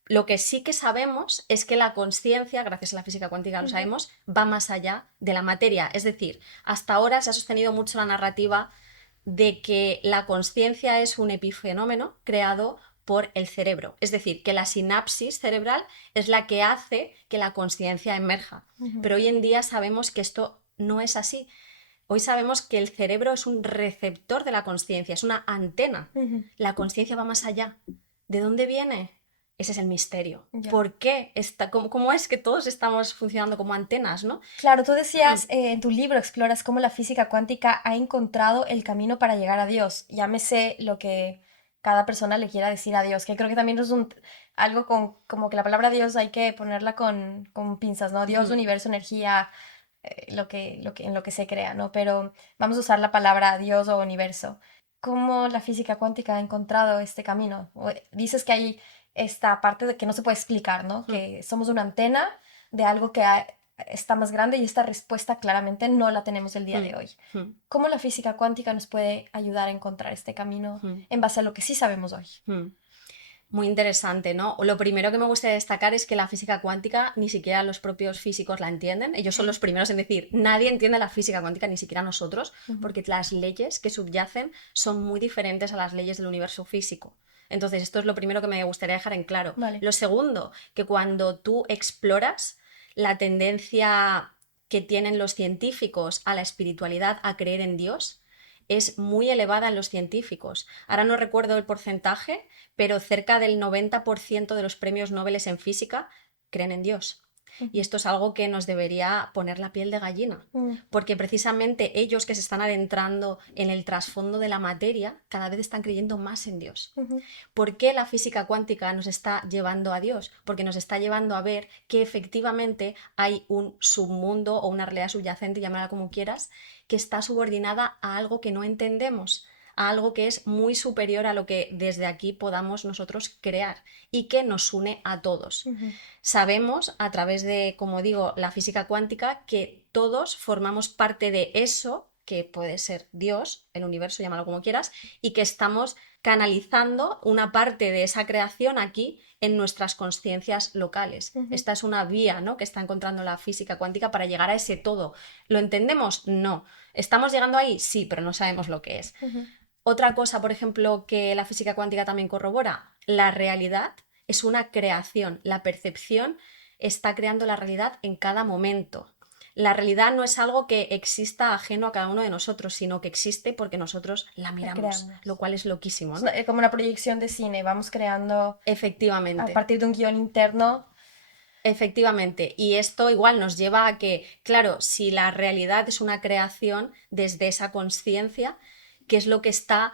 Lo que sí que sabemos es que la consciencia, gracias a la física cuántica lo sabemos, va más allá de la materia. Es decir, hasta ahora se ha sostenido mucho la narrativa de que la consciencia es un epifenómeno creado por el cerebro. Es decir, que la sinapsis cerebral es la que hace que la consciencia emerja. Pero hoy en día sabemos que esto no es así. Hoy sabemos que el cerebro es un receptor de la consciencia, es una antena. La consciencia va más allá. ¿De dónde viene? Ese es el misterio. ¿Por qué? ¿Cómo es que todos estamos funcionando como antenas, ¿no? Claro, tú decías en tu libro exploras cómo la física cuántica ha encontrado el camino para llegar a Dios. Llámese lo que cada persona le quiera decir a Dios, que creo que también es algo como que la palabra Dios hay que ponerla con pinzas, ¿no? Dios, universo, energía, en lo que se crea, ¿no? Pero vamos a usar la palabra Dios o universo. ¿Cómo la física cuántica ha encontrado este camino? Dices que hay esta parte de que no se puede explicar, ¿no? Que somos una antena de algo que está más grande y esta respuesta claramente no la tenemos el día de hoy. ¿Cómo la física cuántica nos puede ayudar a encontrar este camino en base a lo que sí sabemos hoy? Muy interesante, ¿no? Lo primero que me gustaría destacar es que la física cuántica ni siquiera los propios físicos la entienden. Ellos son los primeros en decir, nadie entiende la física cuántica, ni siquiera nosotros, porque las leyes que subyacen son muy diferentes a las leyes del universo físico. Entonces, esto es lo primero que me gustaría dejar en claro. Lo segundo, que cuando tú exploras la tendencia que tienen los científicos a la espiritualidad, a creer en Dios, es muy elevada en los científicos. Ahora no recuerdo el porcentaje, pero cerca del 90% de los premios Nobel en física creen en Dios. Y esto es algo que nos debería poner la piel de gallina, porque precisamente ellos que se están adentrando en el trasfondo de la materia cada vez están creyendo más en Dios. ¿Por qué la física cuántica nos está llevando a Dios? Porque nos está llevando a ver que efectivamente hay un submundo o una realidad subyacente, llámala como quieras, que está subordinada a algo que no entendemos, a algo que es muy superior a lo que desde aquí podamos nosotros crear y que nos une a todos. Sabemos a través de, como digo, la física cuántica, que todos formamos parte de eso, que puede ser Dios, el universo, llámalo como quieras, y que estamos canalizando una parte de esa creación aquí en nuestras conciencias locales. Esta es una vía, ¿no?, que está encontrando la física cuántica para llegar a ese todo. ¿Lo entendemos? No. ¿Estamos llegando ahí? Sí, pero no sabemos lo que es. Otra cosa, por ejemplo, que la física cuántica también corrobora, la realidad es una creación. La percepción está creando la realidad en cada momento. La realidad no es algo que exista ajeno a cada uno de nosotros, sino que existe porque nosotros la miramos, lo cual es loquísimo, ¿no? Es como una proyección de cine, vamos creando efectivamente a partir de un guión interno. Efectivamente, y esto igual nos lleva a que, claro, si la realidad es una creación desde esa conciencia, ¿qué es lo que está,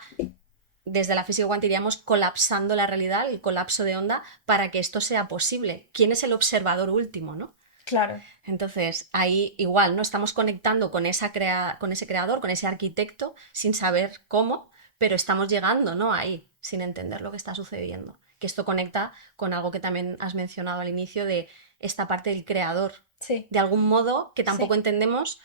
desde la física cuántica diríamos, colapsando la realidad, el colapso de onda, para que esto sea posible? ¿Quién es el observador último, no? Claro. Entonces, ahí igual, ¿no? Estamos conectando con ese creador, con ese arquitecto, sin saber cómo, pero estamos llegando, ¿no?, ahí, sin entender lo que está sucediendo. Que esto conecta con algo que también has mencionado al inicio de esta parte del creador. Sí. De algún modo que tampoco entendemos,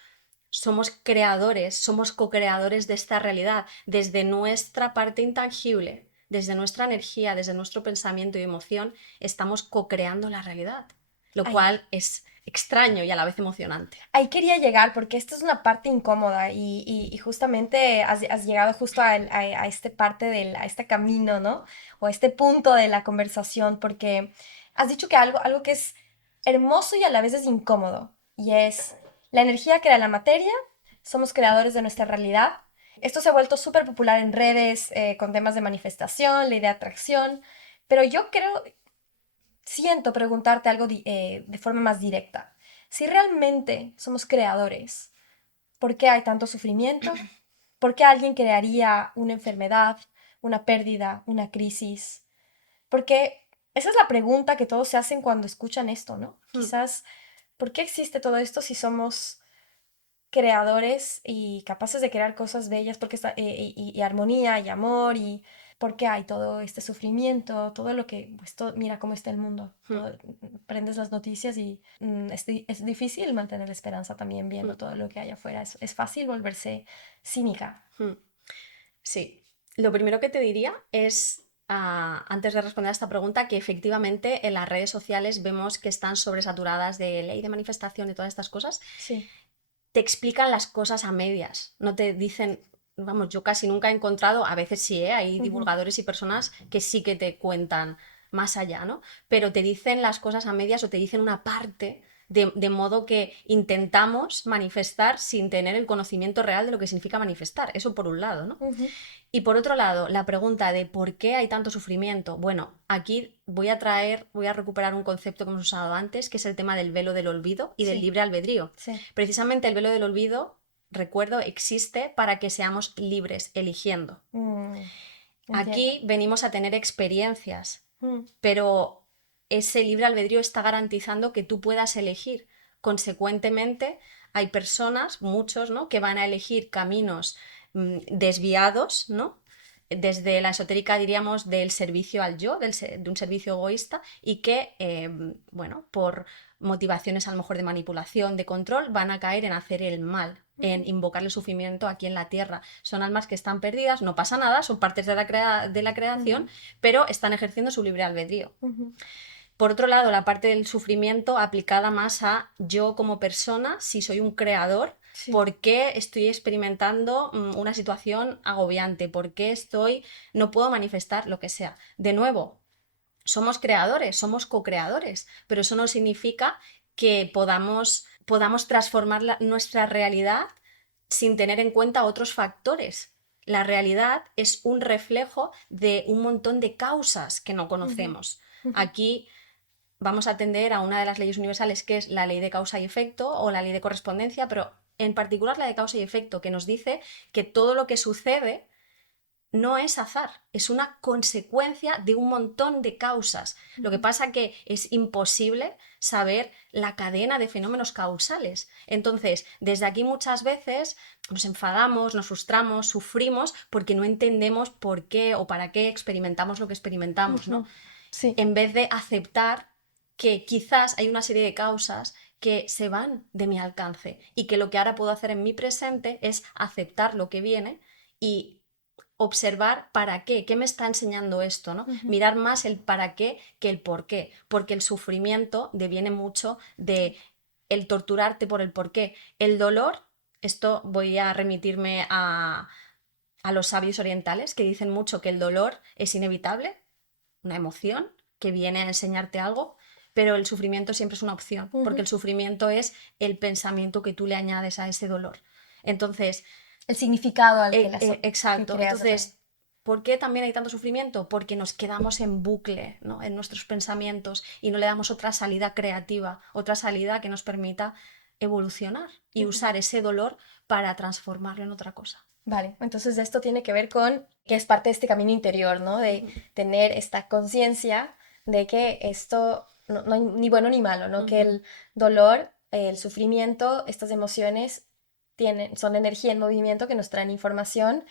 somos creadores, somos co-creadores de esta realidad, desde nuestra parte intangible, desde nuestra energía, desde nuestro pensamiento y emoción, estamos co-creando la realidad, lo cual es extraño y a la vez emocionante. Ahí quería llegar porque esta es una parte incómoda y justamente has llegado justo a esta parte a este camino, ¿no? O a este punto de la conversación, porque has dicho que algo que es hermoso y a la vez es incómodo, y es la energía crea la materia, somos creadores de nuestra realidad. Esto se ha vuelto súper popular en redes, con temas de manifestación, ley de atracción, pero yo siento preguntarte algo de forma más directa. Si realmente somos creadores, ¿por qué hay tanto sufrimiento? ¿Por qué alguien crearía una enfermedad, una pérdida, una crisis? Porque esa es la pregunta que todos se hacen cuando escuchan esto, ¿no? Quizás, ¿por qué existe todo esto si somos creadores y capaces de crear cosas bellas porque y armonía y amor, y por qué hay todo este sufrimiento, todo lo que, pues mira cómo está el mundo? Prendes las noticias y es difícil mantener la esperanza también viendo todo lo que hay afuera. Es fácil volverse cínica. Sí, lo primero que te diría es, antes de responder a esta pregunta, que efectivamente en las redes sociales vemos que están sobresaturadas de ley de manifestación y todas estas cosas. Sí. Te explican las cosas a medias, no te dicen, vamos, yo casi nunca he encontrado, a veces sí, hay divulgadores y personas que sí que te cuentan más allá, ¿no? Pero te dicen las cosas a medias o te dicen una parte de modo que intentamos manifestar sin tener el conocimiento real de lo que significa manifestar. Eso por un lado, ¿no? Y por otro lado, la pregunta de por qué hay tanto sufrimiento. Bueno, aquí voy a recuperar un concepto que hemos usado antes, que es el tema del velo del olvido y del libre albedrío. Sí. Precisamente el velo del olvido, recuerdo, existe para que seamos libres eligiendo. Aquí venimos a tener experiencias, pero ese libre albedrío está garantizando que tú puedas elegir. Consecuentemente, hay personas, muchos, ¿no?, que van a elegir caminos desviados, ¿no?, desde la esotérica diríamos del servicio al yo, de un servicio egoísta, y que, bueno, por motivaciones a lo mejor de manipulación, de control, van a caer en hacer el mal, en invocar el sufrimiento aquí en la tierra. Son almas que están perdidas, no pasa nada, son partes de la creación, pero están ejerciendo su libre albedrío. Por otro lado, la parte del sufrimiento aplicada más a yo como persona, si soy un creador, ¿por qué estoy experimentando una situación agobiante? ¿Por qué no puedo manifestar lo que sea? De nuevo, somos creadores, somos co-creadores, pero eso no significa que podamos transformar nuestra realidad sin tener en cuenta otros factores. La realidad es un reflejo de un montón de causas que no conocemos. Aquí vamos a atender a una de las leyes universales, que es la ley de causa y efecto o la ley de correspondencia, pero en particular la de causa y efecto, que nos dice que todo lo que sucede no es azar, es una consecuencia de un montón de causas. Lo que pasa que es imposible saber la cadena de fenómenos causales. Entonces, desde aquí muchas veces nos enfadamos, nos frustramos, sufrimos porque no entendemos por qué o para qué experimentamos lo que experimentamos, ¿no? Sí. En vez de aceptar que quizás hay una serie de causas que se van de mi alcance y que lo que ahora puedo hacer en mi presente es aceptar lo que viene y observar para qué me está enseñando esto, ¿no? Mirar más el para qué que el por qué, porque el sufrimiento deviene mucho de el torturarte por el por qué. El dolor, esto voy a remitirme a los sabios orientales que dicen mucho que el dolor es inevitable, una emoción que viene a enseñarte algo, pero el sufrimiento siempre es una opción, porque el sufrimiento es el pensamiento que tú le añades a ese dolor. Entonces, el significado al que exacto. Entonces, ¿por qué también hay tanto sufrimiento? Porque nos quedamos en bucle, ¿no? En nuestros pensamientos y no le damos otra salida creativa, otra salida que nos permita evolucionar y usar ese dolor para transformarlo en otra cosa. Vale, entonces esto tiene que ver con que es parte de este camino interior, ¿no? De tener esta conciencia de que esto no hay ni bueno ni malo, ¿no? Que el dolor, el sufrimiento, estas emociones son energía en movimiento que nos traen información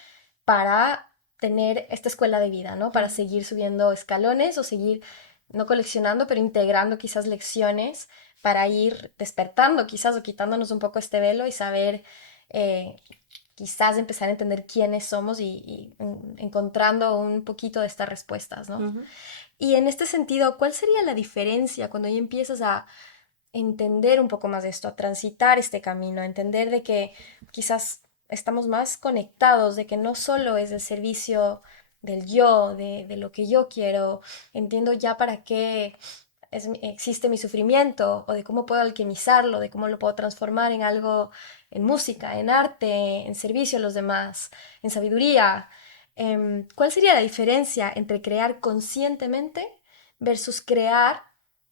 para tener esta escuela de vida, ¿no? Para seguir subiendo escalones o seguir, no coleccionando, pero integrando quizás lecciones para ir despertando quizás o quitándonos un poco este velo y saber quizás empezar a entender quiénes somos y encontrando un poquito de estas respuestas, ¿no? Y en este sentido, ¿cuál sería la diferencia cuando ya empiezas a entender un poco más de esto, a transitar este camino, a entender de que quizás estamos más conectados, de que no solo es el servicio del yo, de lo que yo quiero, entiendo ya para qué existe mi sufrimiento o de cómo puedo alquimizarlo, de cómo lo puedo transformar en algo, en música, en arte, en servicio a los demás, en sabiduría? ¿Cuál sería la diferencia entre crear conscientemente versus crear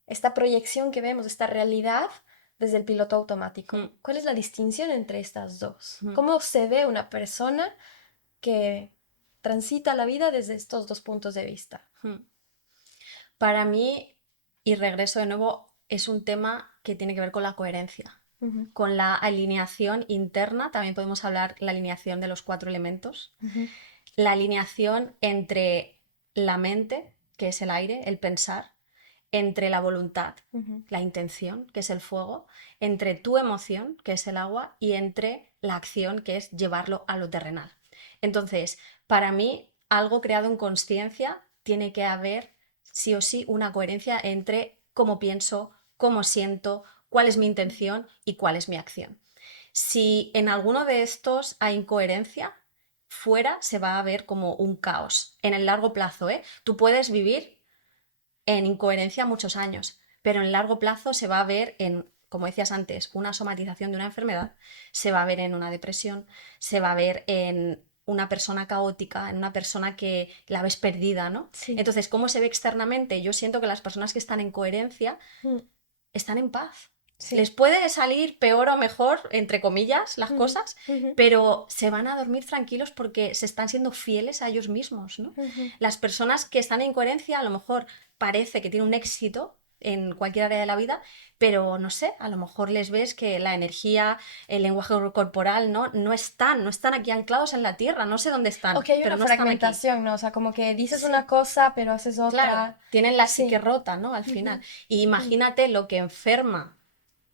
esta proyección que vemos, esta realidad desde el piloto automático? ¿Cuál es la distinción entre estas dos? ¿Cómo se ve una persona que transita la vida desde estos dos puntos de vista? Para mí, y regreso de nuevo, es un tema que tiene que ver con la coherencia, con la alineación interna. También podemos hablar la alineación de los 4 elementos, la alineación entre la mente, que es el aire, el pensar, entre la voluntad, la intención, que es el fuego, entre tu emoción, que es el agua, y entre la acción, que es llevarlo a lo terrenal. Entonces, para mí, algo creado en consciencia tiene que haber sí o sí una coherencia entre cómo pienso, cómo siento, cuál es mi intención y cuál es mi acción. Si en alguno de estos hay incoherencia, fuera se va a ver como un caos en el largo plazo, ¿eh? Tú puedes vivir en incoherencia muchos años, pero en el largo plazo se va a ver en, como decías antes, una somatización de una enfermedad, se va a ver en una depresión, se va a ver en una persona caótica, en una persona que la ves perdida, ¿no? Sí. Entonces, ¿cómo se ve externamente? Yo siento que las personas que están en coherencia están en paz. Sí. Les puede salir peor o mejor, entre comillas, las cosas, pero se van a dormir tranquilos porque se están siendo fieles a ellos mismos, ¿no? Las personas que están en coherencia a lo mejor parece que tienen un éxito en cualquier área de la vida, pero no sé, a lo mejor les ves que la energía, el lenguaje corporal, no están aquí anclados en la tierra, no sé dónde están. O que hay una fragmentación, ¿no? O sea, como que dices una cosa, pero haces otra. Claro, tienen la psique rota, ¿no? Al final. Y imagínate lo que enferma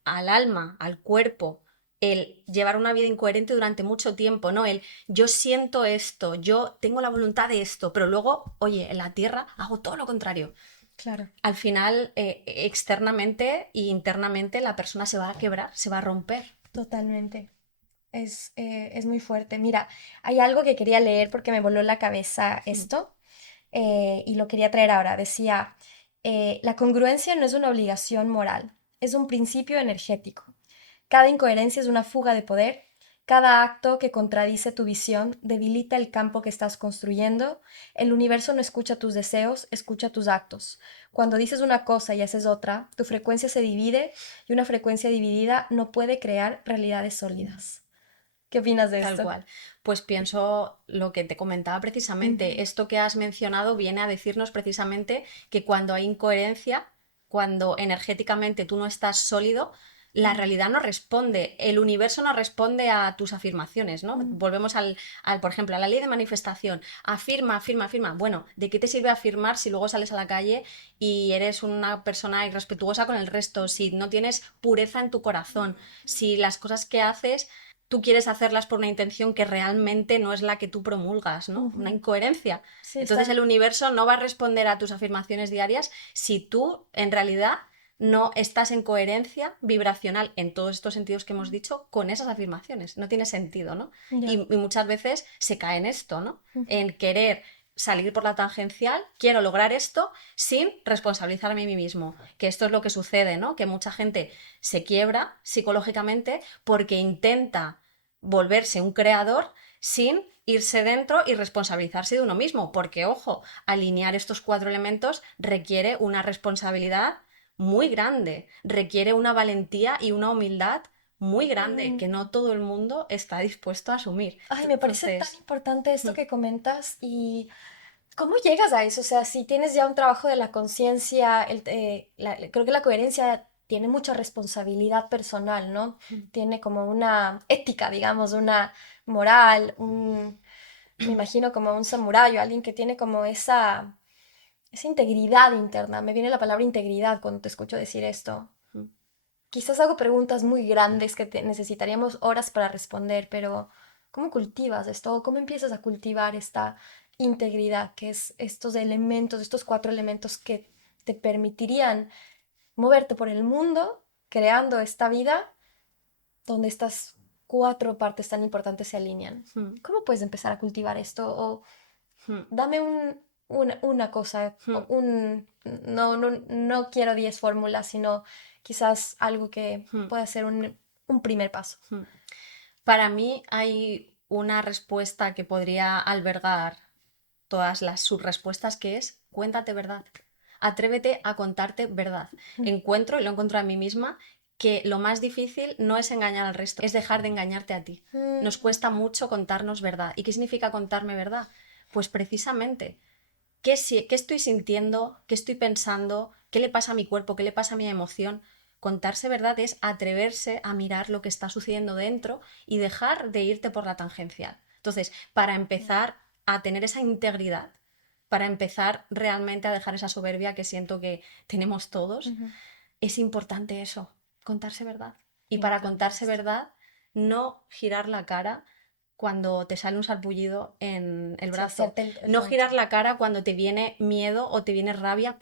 al alma, al cuerpo, el llevar una vida incoherente durante mucho tiempo, ¿no? El yo siento esto, yo tengo la voluntad de esto, pero luego, oye, en la tierra hago todo lo contrario. Claro. Al final, externamente e internamente, la persona se va a quebrar, se va a romper. Totalmente. Es muy fuerte. Mira, hay algo que quería leer porque me voló la cabeza esto y lo quería traer ahora. Decía, la congruencia no es una obligación moral, es un principio energético. Cada incoherencia es una fuga de poder Cada acto que contradice tu visión debilita el campo que estás construyendo. El universo no escucha tus deseos, escucha tus actos. Cuando dices una cosa y haces otra, tu frecuencia se divide y una frecuencia dividida no puede crear realidades sólidas. ¿Qué opinas de Tal esto? cual. Pues pienso lo que te comentaba precisamente. Esto que has mencionado viene a decirnos precisamente que cuando hay incoherencia, cuando energéticamente tú no estás sólido, la realidad no responde, el universo no responde a tus afirmaciones, ¿no? Volvemos por ejemplo, a la ley de manifestación. Afirma, afirma, afirma. Bueno, ¿de qué te sirve afirmar si luego sales a la calle y eres una persona irrespetuosa con el resto? Si no tienes pureza en tu corazón, si las cosas que haces tú quieres hacerlas por una intención que realmente no es la que tú promulgas, ¿no? Una incoherencia. Sí, Entonces está. el universo no va a responder a tus afirmaciones diarias si tú en realidad no estás en coherencia vibracional en todos estos sentidos que hemos dicho con esas afirmaciones. No tiene sentido, ¿no? Ya. Y muchas veces se cae en esto, ¿no? En querer salir por la tangencial, quiero lograr esto sin responsabilizarme a mí mismo. Que esto es lo que sucede, ¿no? Que mucha gente se quiebra psicológicamente porque intenta volverse un creador sin irse dentro y responsabilizarse de uno mismo. Porque, ojo, alinear estos 4 elementos requiere una responsabilidad muy grande, requiere una valentía y una humildad muy grande que no todo el mundo está dispuesto a asumir. Ay, me parece tan Entonces, importante esto que comentas y ¿cómo llegas a eso? O sea, si tienes ya un trabajo de la conciencia, creo que la coherencia tiene mucha responsabilidad personal, ¿no? Tiene como una ética, digamos, una moral, me imagino como un samurái o alguien que tiene como esa integridad interna. Me viene la palabra integridad cuando te escucho decir esto. Quizás hago preguntas muy grandes que necesitaríamos horas para responder, pero ¿cómo cultivas esto? ¿Cómo empiezas a cultivar esta integridad, que es estos elementos, estos 4 elementos que te permitirían moverte por el mundo creando esta vida donde estas 4 partes tan importantes se alinean? ¿Cómo puedes empezar a cultivar esto? O dame una cosa, no quiero 10 fórmulas, sino quizás algo que pueda ser un primer paso. para mí hay una respuesta que podría albergar todas las subrespuestas que es cuéntate verdad. Atrévete a contarte verdad. Encuentro, y lo encuentro a mí misma, que lo más difícil no es engañar al resto, es dejar de engañarte a ti. Nos cuesta mucho contarnos verdad. ¿Y qué significa contarme verdad? Pues precisamente, ¿qué estoy sintiendo? ¿Qué estoy pensando? ¿Qué le pasa a mi cuerpo? ¿Qué le pasa a mi emoción? Contarse verdad es atreverse a mirar lo que está sucediendo dentro y dejar de irte por la tangencial. Entonces, para empezar a tener esa integridad, para empezar realmente a dejar esa soberbia que siento que tenemos todos, es importante eso, contarse verdad. Y Me para encanta contarse esto. verdad, no girar la cara cuando te sale un sarpullido en el Sí, brazo. hacerte el No tonto. girar la cara cuando te viene miedo o te viene rabia.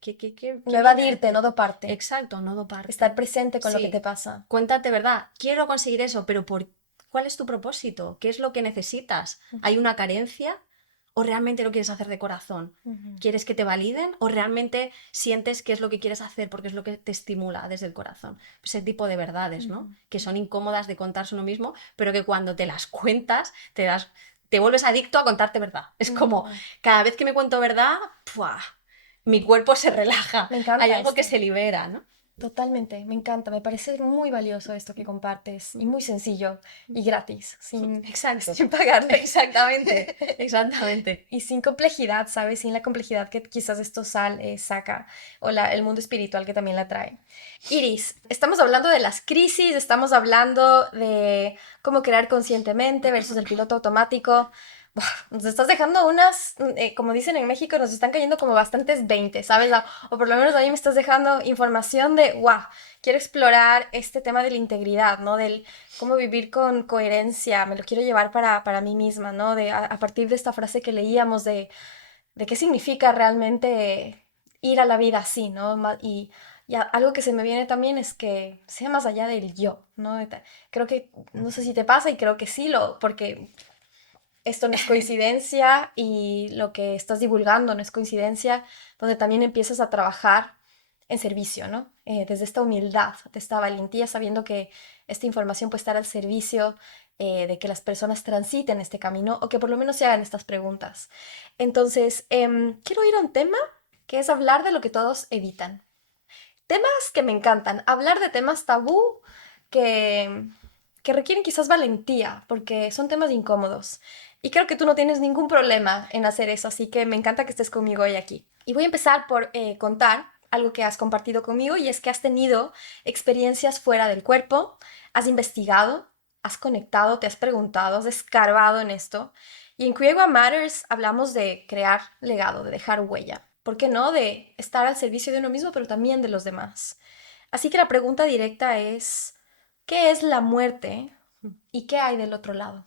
¿Qué No viene evadirte, no desde? doparte. Exacto, no doparte. Estar presente con lo que te Sí, pasa. cuéntate verdad. Quiero conseguir eso, pero ¿cuál es tu propósito? ¿Qué es lo que necesitas? ¿Hay una carencia? ¿O realmente lo quieres hacer de corazón? ¿Quieres que te validen? ¿O realmente sientes que es lo que quieres hacer porque es lo que te estimula desde el corazón? Ese tipo de verdades, ¿no? Que son incómodas de contarse uno mismo, pero que cuando te las cuentas te vuelves adicto a contarte verdad. Es como, cada vez que me cuento verdad, ¡pua! Mi cuerpo se relaja. Me Hay encanta algo que esto. se libera, ¿no? Totalmente, me encanta, me parece muy valioso esto que compartes y muy sencillo y gratis, sin, Exacto. sin pagarle. Exactamente, exactamente. Y sin complejidad, ¿sabes? Sin la complejidad que quizás esto saca, o el mundo espiritual que también la trae. Iris, estamos hablando de las crisis, estamos hablando de cómo crear conscientemente versus el piloto automático. Buah, nos estás dejando como dicen en México, nos están cayendo como bastantes 20, ¿sabes? O por lo menos a mí me estás dejando información de, wow, quiero explorar este tema de la integridad, ¿no? Del cómo vivir con coherencia, me lo quiero llevar para mí misma, ¿no? A partir de esta frase que leíamos de qué significa realmente ir a la vida así, ¿no? Y algo que se me viene también es que sea más allá del yo, ¿no? Creo que, no sé si te pasa y creo que sí, porque esto no es coincidencia y lo que estás divulgando no es coincidencia, donde también empiezas a trabajar en servicio, ¿no? Desde esta humildad, de esta valentía, sabiendo que esta información puede estar al servicio de que las personas transiten este camino o que por lo menos se hagan estas preguntas. Entonces, quiero ir a un tema que es hablar de lo que todos evitan. Temas que me encantan, hablar de temas tabú que, que requieren quizás valentía, porque son temas incómodos. Y creo que tú no tienes ningún problema en hacer eso, así que me encanta que estés conmigo hoy aquí. Y voy a empezar por contar algo que has compartido conmigo, y es que has tenido experiencias fuera del cuerpo, has investigado, has conectado, te has preguntado, has escarbado en esto. Y en Create What Matters hablamos de crear legado, de dejar huella. ¿Por qué no? De estar al servicio de uno mismo, pero también de los demás. Así que la pregunta directa es, ¿qué es la muerte y qué hay del otro lado?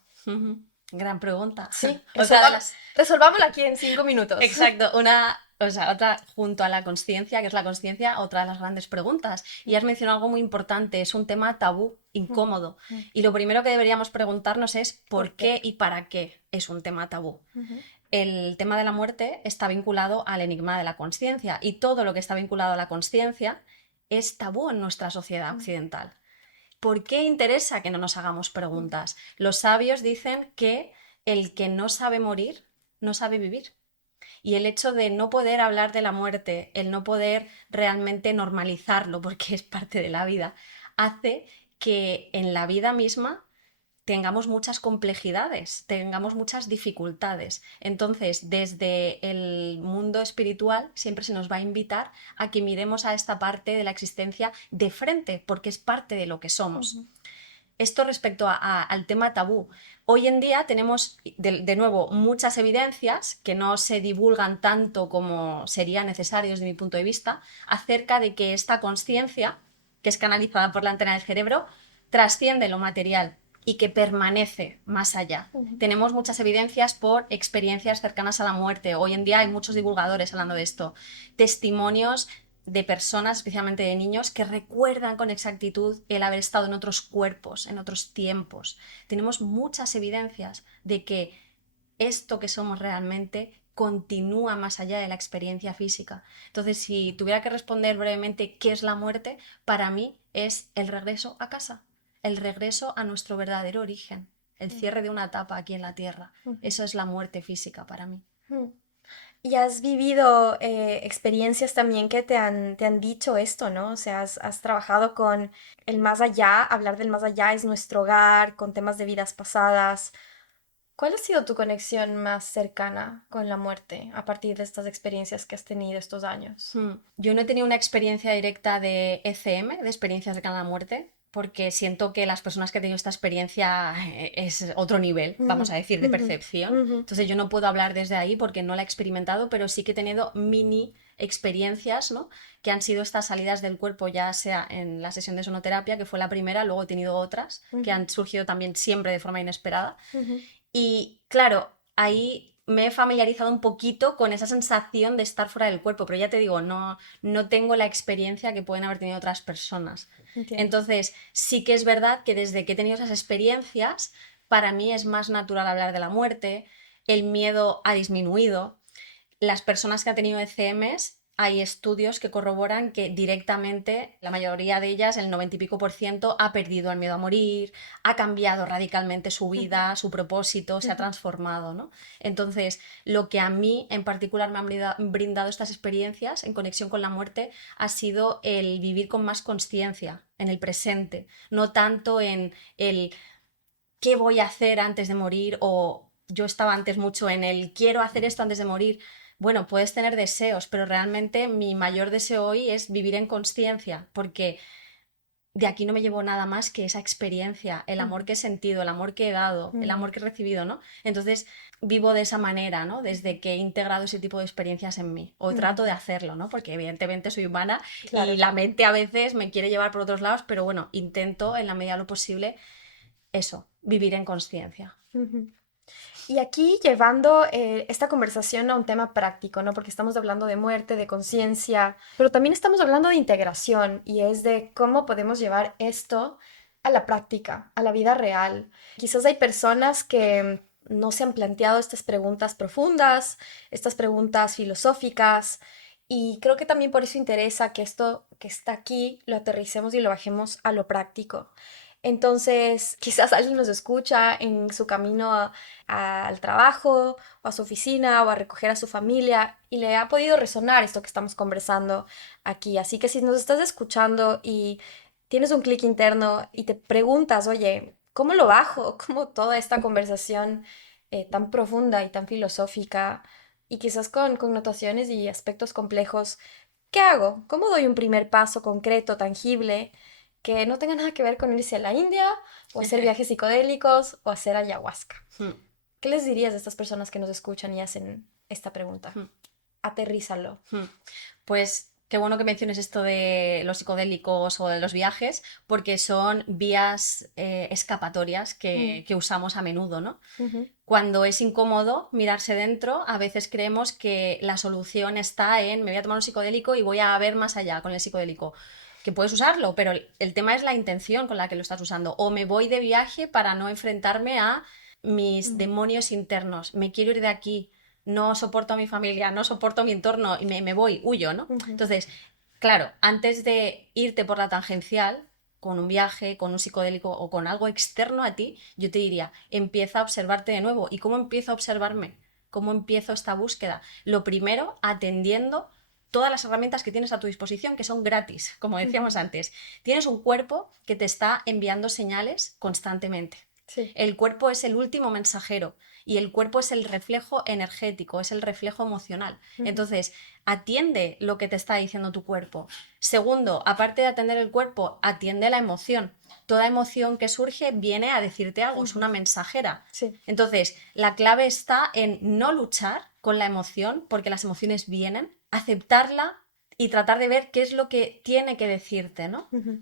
Gran pregunta. Sí, Otra de las... resolvámosla aquí en 5 minutos. Exacto, otra junto a la consciencia, que es la consciencia, otra de las grandes preguntas. Y has mencionado algo muy importante, es un tema tabú, incómodo. Y lo primero que deberíamos preguntarnos es ¿por qué y para qué es un tema tabú? El tema de la muerte está vinculado al enigma de la consciencia, y todo lo que está vinculado a la consciencia es tabú en nuestra sociedad occidental. ¿Por qué interesa que no nos hagamos preguntas? Los sabios dicen que el que no sabe morir, no sabe vivir. Y el hecho de no poder hablar de la muerte, el no poder realmente normalizarlo, porque es parte de la vida, hace que en la vida misma tengamos muchas complejidades, tengamos muchas dificultades. Entonces, desde el mundo espiritual siempre se nos va a invitar a que miremos a esta parte de la existencia de frente, porque es parte de lo que somos. Esto respecto al tema tabú. Hoy en día tenemos, de nuevo, muchas evidencias que no se divulgan tanto como sería necesario desde mi punto de vista, acerca de que esta consciencia, que es canalizada por la antena del cerebro, trasciende lo material y que permanece más allá. Tenemos muchas evidencias por experiencias cercanas a la muerte. Hoy en día hay muchos divulgadores hablando de esto. Testimonios de personas, especialmente de niños, que recuerdan con exactitud el haber estado en otros cuerpos, en otros tiempos. Tenemos muchas evidencias de que esto que somos realmente continúa más allá de la experiencia física. Entonces, si tuviera que responder brevemente qué es la muerte, para mí es el regreso a casa, el regreso a nuestro verdadero origen, el cierre de una etapa aquí en la Tierra. Eso es la muerte física para mí. Y has vivido experiencias también que te han dicho esto, ¿no? O sea, has trabajado con el más allá, hablar del más allá es nuestro hogar, con temas de vidas pasadas. ¿Cuál ha sido tu conexión más cercana con la muerte a partir de estas experiencias que has tenido estos años? Yo no he tenido una experiencia directa de ECM, de experiencia cercana a la muerte, porque siento que las personas que han tenido esta experiencia es otro nivel, vamos a decir, de percepción. Entonces yo no puedo hablar desde ahí porque no la he experimentado, pero sí que he tenido mini experiencias, ¿no? Que han sido estas salidas del cuerpo, ya sea en la sesión de sonoterapia, que fue la primera, luego he tenido otras que han surgido también siempre de forma inesperada. Y claro, ahí me he familiarizado un poquito con esa sensación de estar fuera del cuerpo, pero ya te digo, no tengo la experiencia que pueden haber tenido otras personas. Entiendo. Entonces, sí que es verdad que desde que he tenido esas experiencias, para mí es más natural hablar de la muerte, el miedo ha disminuido. Las personas que han tenido ECMs, hay estudios que corroboran que directamente la mayoría de ellas, el 90 y pico %, ha perdido el miedo a morir, ha cambiado radicalmente su vida, su propósito, se ha transformado, ¿no? Entonces, lo que a mí en particular me han brindado estas experiencias en conexión con la muerte ha sido el vivir con más consciencia en el presente, no tanto en el qué voy a hacer antes de morir, o yo estaba antes mucho en el quiero hacer esto antes de morir. Bueno, puedes tener deseos, pero realmente mi mayor deseo hoy es vivir en consciencia, porque de aquí no me llevo nada más que esa experiencia, el amor que he sentido, el amor que he dado, el amor que he recibido, ¿no? Entonces vivo de esa manera, ¿no? Desde que he integrado ese tipo de experiencias en mí, o trato de hacerlo, ¿no? Porque evidentemente soy humana, claro, y la mente a veces me quiere llevar por otros lados, pero bueno, intento en la medida de lo posible eso, vivir en consciencia. Y aquí llevando esta conversación a un tema práctico, ¿no? Porque estamos hablando de muerte, de conciencia, pero también estamos hablando de integración, y es de cómo podemos llevar esto a la práctica, a la vida real. Quizás hay personas que no se han planteado estas preguntas profundas, estas preguntas filosóficas, Y creo que también por eso interesa que esto que está aquí lo aterricemos y lo bajemos a lo práctico. Entonces, quizás alguien nos escucha en su camino al trabajo o a su oficina o a recoger a su familia y le ha podido resonar esto que estamos conversando aquí. Así que si nos estás escuchando y tienes un clic interno y te preguntas, oye, ¿cómo lo bajo? ¿Cómo toda esta conversación tan profunda y tan filosófica y quizás con connotaciones y aspectos complejos, ¿qué hago? ¿Cómo doy un primer paso concreto, tangible, que no tenga nada que ver con irse a la India o hacer viajes psicodélicos o hacer ayahuasca? Hmm, ¿Qué les dirías a estas personas que nos escuchan y hacen esta pregunta? hmm, Aterrízalo. hmm. Pues qué bueno que menciones esto de los psicodélicos o de los viajes, porque son vías escapatorias Mm, que usamos a menudo, ¿no? ujú, Cuando es incómodo mirarse dentro, a veces creemos que la solución está en me voy a tomar un psicodélico y voy a ver más allá con el psicodélico. Que puedes usarlo, pero el tema es la intención con la que lo estás usando. O me voy de viaje para no enfrentarme a mis mm, demonios internos. Me quiero ir de aquí, no soporto a mi familia, no soporto mi entorno y me voy, huyo, ¿no? ujú. Entonces, claro, antes de irte por la tangencial, con un viaje, con un psicodélico o con algo externo a ti, yo te diría, empieza a observarte de nuevo. ¿Y cómo empiezo a observarme? ¿Cómo empiezo esta búsqueda? Lo primero, atendiendo todas las herramientas que tienes a tu disposición, que son gratis, como decíamos Ujú. antes. Tienes un cuerpo que te está enviando señales constantemente. Sí. El cuerpo es el último mensajero y el cuerpo es el reflejo energético, es el reflejo emocional. Ujú, Entonces, atiende lo que te está diciendo tu cuerpo. Segundo, aparte de atender el cuerpo, atiende la emoción. Toda emoción que surge viene a decirte algo, es ujú. una mensajera. Sí. Entonces, la clave está en no luchar con la emoción, porque las emociones vienen, aceptarla y tratar de ver qué es lo que tiene que decirte, ¿no? Ujú.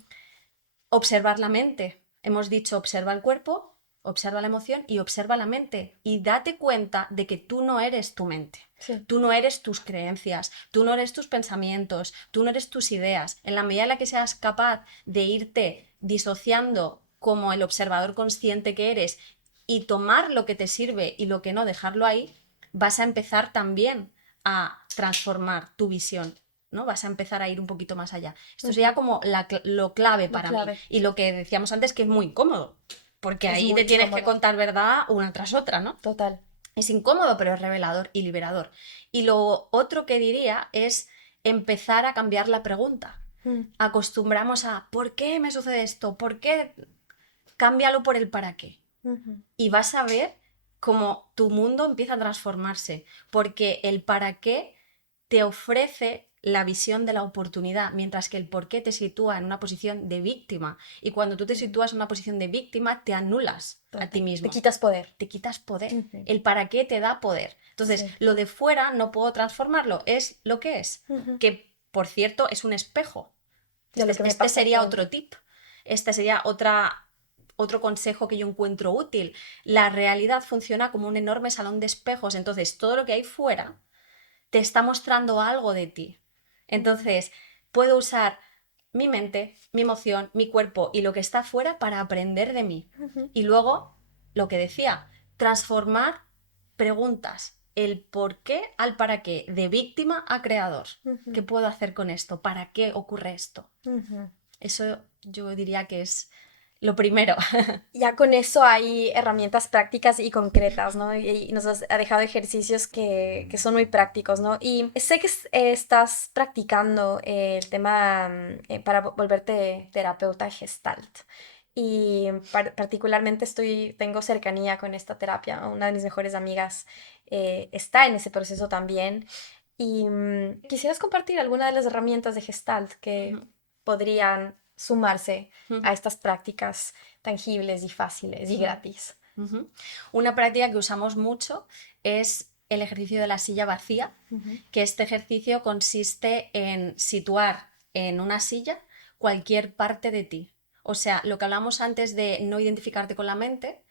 Observar la mente. Hemos dicho observa el cuerpo, observa la emoción y observa la mente. Y date cuenta de que tú no eres tu mente. Sí. Tú no eres tus creencias, tú no eres tus pensamientos, tú no eres tus ideas. En la medida en la que seas capaz de irte disociando como el observador consciente que eres y tomar lo que te sirve y lo que no, dejarlo ahí, vas a empezar también a transformar tu visión, ¿no? Vas a empezar a ir un poquito más allá. Esto sería Ujú. como lo clave Lo para mí. clave. Y lo que decíamos antes, que es muy incómodo, porque Es ahí te muy tienes que incómodo. contar verdad una tras otra, ¿no? Total. Es incómodo, pero es revelador y liberador. Y lo otro que diría es empezar a cambiar la pregunta. Mm, Acostumbramos a ¿por qué me sucede esto? ¿Por qué? Cámbialo por el para qué. ujú. Y vas a ver cómo tu mundo empieza a transformarse, porque el para qué te ofrece la visión de la oportunidad, mientras que el por qué te sitúa en una posición de víctima. Y cuando tú te Ujú. sitúas en una posición de víctima, te anulas a ti Total. Te mismo, quitas poder. te quitas poder. Ujú. El para qué te da poder. Entonces, Sí. lo de fuera no puedo transformarlo, es lo que es. Ujú. Que, por cierto, es un espejo. De lo que me Este pasa aquí sería dentro. otro tip. Este sería otro consejo que yo encuentro útil. La realidad funciona como un enorme salón de espejos, entonces todo lo que hay fuera te está mostrando algo de ti. Ujú. Entonces, puedo usar mi mente, mi emoción, mi cuerpo y lo que está fuera para aprender de mí. Ujú. Y luego, lo que decía, transformar preguntas, el por qué al para qué, de víctima a creador. ¿Qué Ujú. puedo hacer con esto? ¿Para qué ocurre esto? Ujú. Eso yo diría que es lo primero. Ya con eso hay herramientas prácticas y concretas, ¿no? Y nos ha dejado ejercicios que son muy prácticos, ¿no? Y sé que estás practicando el tema para volverte terapeuta Gestalt. Y particularmente tengo cercanía con esta terapia. Una de mis mejores amigas está en ese proceso también. Y quisieras compartir alguna de las herramientas de Gestalt que podrían sumarse a estas prácticas tangibles y fáciles y gratis. Una práctica que usamos mucho es el ejercicio de la silla vacía, Ujú, que este ejercicio consiste en situar en una silla cualquier parte de ti. O sea, lo que hablamos antes de no identificarte con la mente,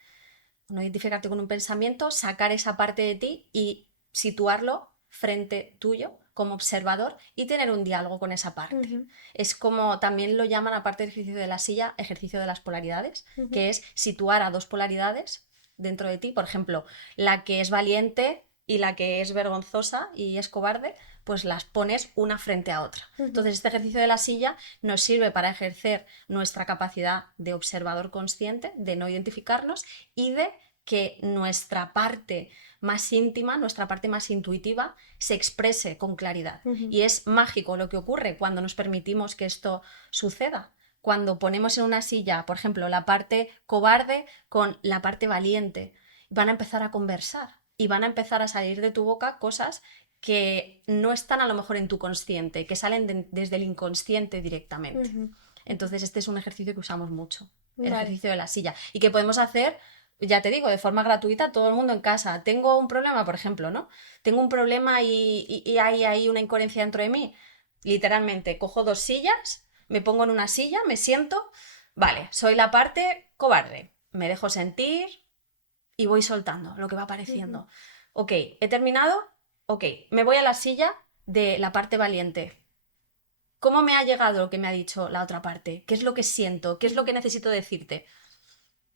no identificarte con un pensamiento, sacar esa parte de ti y situarlo frente tuyo como observador y tener un diálogo con esa parte. ujú, Es como también lo llaman, aparte del ejercicio de la silla, ejercicio de las polaridades, ujú, que es situar a dos polaridades dentro de ti, por ejemplo, la que es valiente y la que es vergonzosa y es cobarde, pues las pones una frente a otra. Entonces este ejercicio de la silla nos sirve para ejercer nuestra capacidad de observador consciente, de no identificarnos y de que nuestra parte más íntima, nuestra parte más intuitiva se exprese con claridad. Y es mágico lo que ocurre cuando nos permitimos que esto suceda. Cuando ponemos en una silla, por ejemplo, la parte cobarde con la parte valiente, van a empezar a conversar y van a empezar a salir de tu boca cosas que no están a lo mejor en tu consciente, que salen desde el inconsciente directamente. Entonces este es un ejercicio que usamos mucho, el ejercicio de la silla, y que podemos hacer, ya te digo, de forma gratuita, todo el mundo en casa. Tengo un problema, por ejemplo, ¿no? Tengo un problema y hay ahí una incoherencia dentro de mí. Literalmente, cojo 2 sillas, me pongo en una silla, me siento, vale, soy la parte cobarde, me dejo sentir y voy soltando lo que va apareciendo. Ok, he terminado, ok, me voy a la silla de la parte valiente. ¿Cómo me ha llegado lo que me ha dicho la otra parte? ¿Qué es lo que siento? ¿Qué es lo que necesito decirte?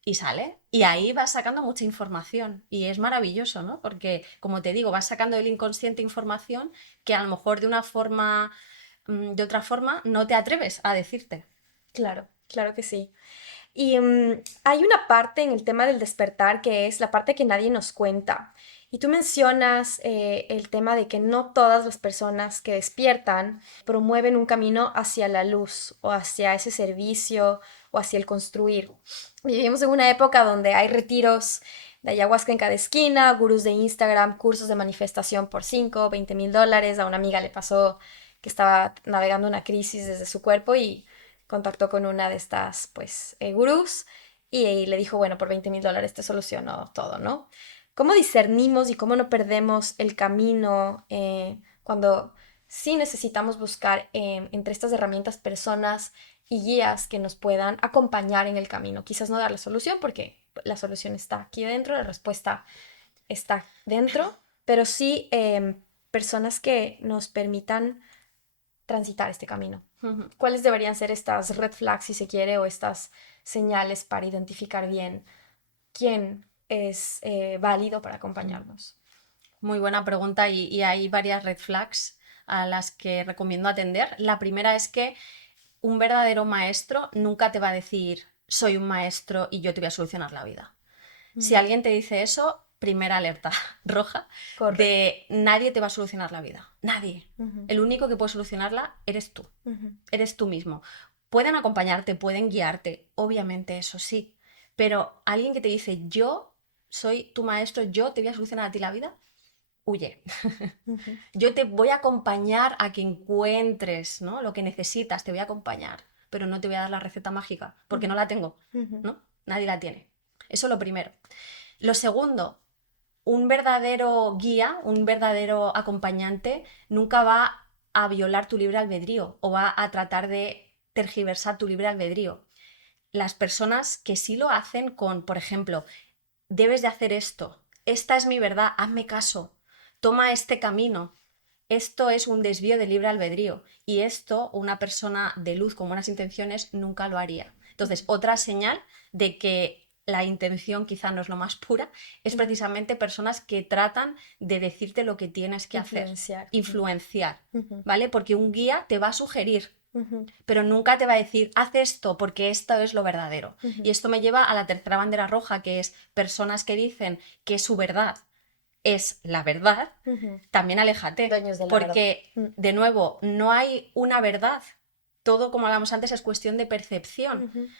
Y sale, y ahí vas sacando mucha información y es maravilloso, ¿no? Porque, como te digo, vas sacando del inconsciente información que a lo mejor de otra forma no te atreves a decirte. Claro, claro que sí. Y hay una parte en el tema del despertar que es la parte que nadie nos cuenta. Y tú mencionas el tema de que no todas las personas que despiertan promueven un camino hacia la luz o hacia ese servicio o hacia el construir. Vivimos en una época donde hay retiros de ayahuasca en cada esquina, gurús de Instagram, cursos de manifestación por 5, 20 mil dólares. A una amiga le pasó que estaba navegando una crisis desde su cuerpo y contactó con una de estas, pues, gurús y le dijo, bueno, por 20 mil dólares te solucionó todo, ¿no? ¿Cómo discernimos y cómo no perdemos el camino cuando sí necesitamos buscar entre estas herramientas personas y guías que nos puedan acompañar en el camino? Quizás no dar la solución porque la solución está aquí dentro, la respuesta está dentro, pero sí personas que nos permitan transitar este camino. ¿Cuáles deberían ser estas red flags, si se quiere, o estas señales para identificar bien quién es válido para acompañarnos? Muy buena pregunta y hay varias red flags a las que recomiendo atender. La primera es que un verdadero maestro nunca te va a decir soy un maestro y yo te voy a solucionar la vida. Si alguien te dice eso, primera alerta roja. Correcto. De nadie te va a solucionar la vida. Nadie. El único que puede solucionarla eres tú. Eres tú mismo. Pueden acompañarte, pueden guiarte, obviamente eso sí. Pero alguien que te dice yo soy tu maestro, yo te voy a solucionar a ti la vida, huye. Yo te voy a acompañar a que encuentres, ¿no?, lo que necesitas, te voy a acompañar, pero no te voy a dar la receta mágica, porque no la tengo, ¿no? Nadie la tiene. Eso lo primero. Lo segundo, un verdadero guía, un verdadero acompañante nunca va a violar tu libre albedrío o va a tratar de tergiversar tu libre albedrío. Las personas que sí lo hacen con, por ejemplo, debes de hacer esto, esta es mi verdad, hazme caso, toma este camino, esto es un desvío de libre albedrío y esto una persona de luz con buenas intenciones nunca lo haría. Entonces, otra señal de que la intención quizá no es lo más pura, es precisamente personas que tratan de decirte lo que tienes que hacer, influenciar, ¿vale? Porque un guía te va a sugerir, pero nunca te va a decir haz esto porque esto es lo verdadero. Y esto me lleva a la tercera bandera roja, que es personas que dicen que su verdad es la verdad. También aléjate, porque de nuevo no hay una verdad, todo, como hablábamos antes, es cuestión de percepción.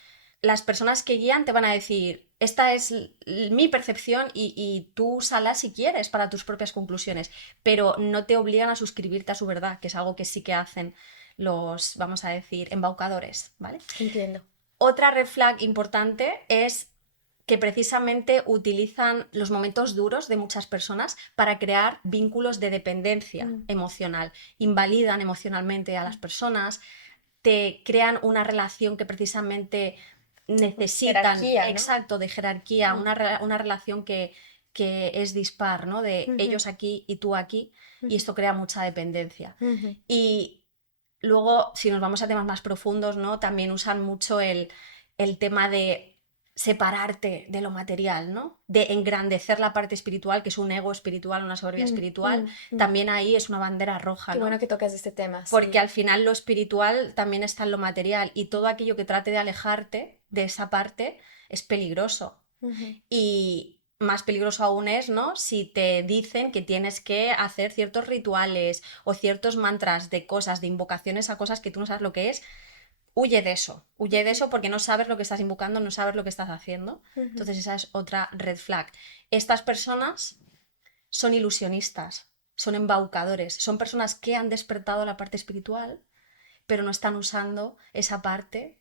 Las personas que guían te van a decir esta es mi percepción y tú úsala si quieres para tus propias conclusiones, pero no te obligan a suscribirte a su verdad, que es algo que sí que hacen los, vamos a decir, embaucadores, ¿vale? Entiendo. Otra red flag importante es que precisamente utilizan los momentos duros de muchas personas para crear vínculos de dependencia emocional, invalidan emocionalmente a las personas, te crean una relación que precisamente necesitan, jerarquía, ¿no? Exacto, de jerarquía, una relación que es dispar, ¿no? De ellos aquí y tú aquí, y esto crea mucha dependencia. Y luego, si nos vamos a temas más profundos, ¿no?, también usan mucho el tema de separarte de lo material, ¿no? De engrandecer la parte espiritual, que es un ego espiritual, una soberbia espiritual, también ahí es una bandera roja, Qué ¿no? bueno que tocas este tema. Porque sí. al final lo espiritual también está en lo material y todo aquello que trate de alejarte de esa parte es peligroso. Y más peligroso aún es, ¿no? Si te dicen que tienes que hacer ciertos rituales o ciertos mantras de cosas, de invocaciones a cosas que tú no sabes lo que es. Huye de eso porque no sabes lo que estás invocando, no sabes lo que estás haciendo. Entonces esa es otra red flag. Estas personas son ilusionistas, son embaucadores, son personas que han despertado la parte espiritual, pero no están usando esa parte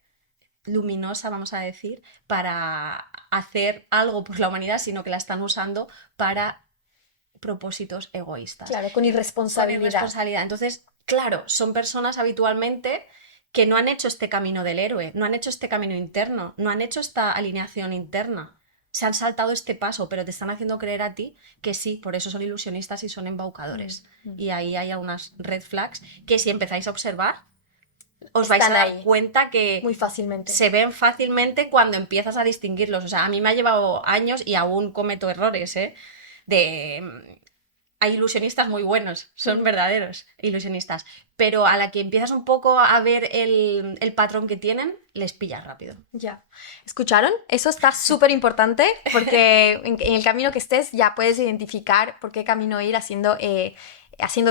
luminosa, vamos a decir, para hacer algo por la humanidad, sino que la están usando para propósitos egoístas. Claro, con irresponsabilidad. Con irresponsabilidad. Entonces, claro, son personas habitualmente que no han hecho este camino del héroe, no han hecho este camino interno, no han hecho esta alineación interna. Se han saltado este paso, pero te están haciendo creer a ti que sí, por eso son ilusionistas y son embaucadores. Y ahí hay unas red flags que si empezáis a observar, os vais a dar ahí, cuenta que muy fácilmente. se ven fácilmente cuando empiezas a distinguirlos. O sea, a mí me ha llevado años y aún cometo errores, ¿eh? Hay ilusionistas muy buenos, son verdaderos ilusionistas, pero a la que empiezas un poco a ver el patrón que tienen, les pillas rápido. Ya. ¿Escucharon? Eso está súper importante porque en el camino que estés ya puedes identificar por qué camino ir haciéndote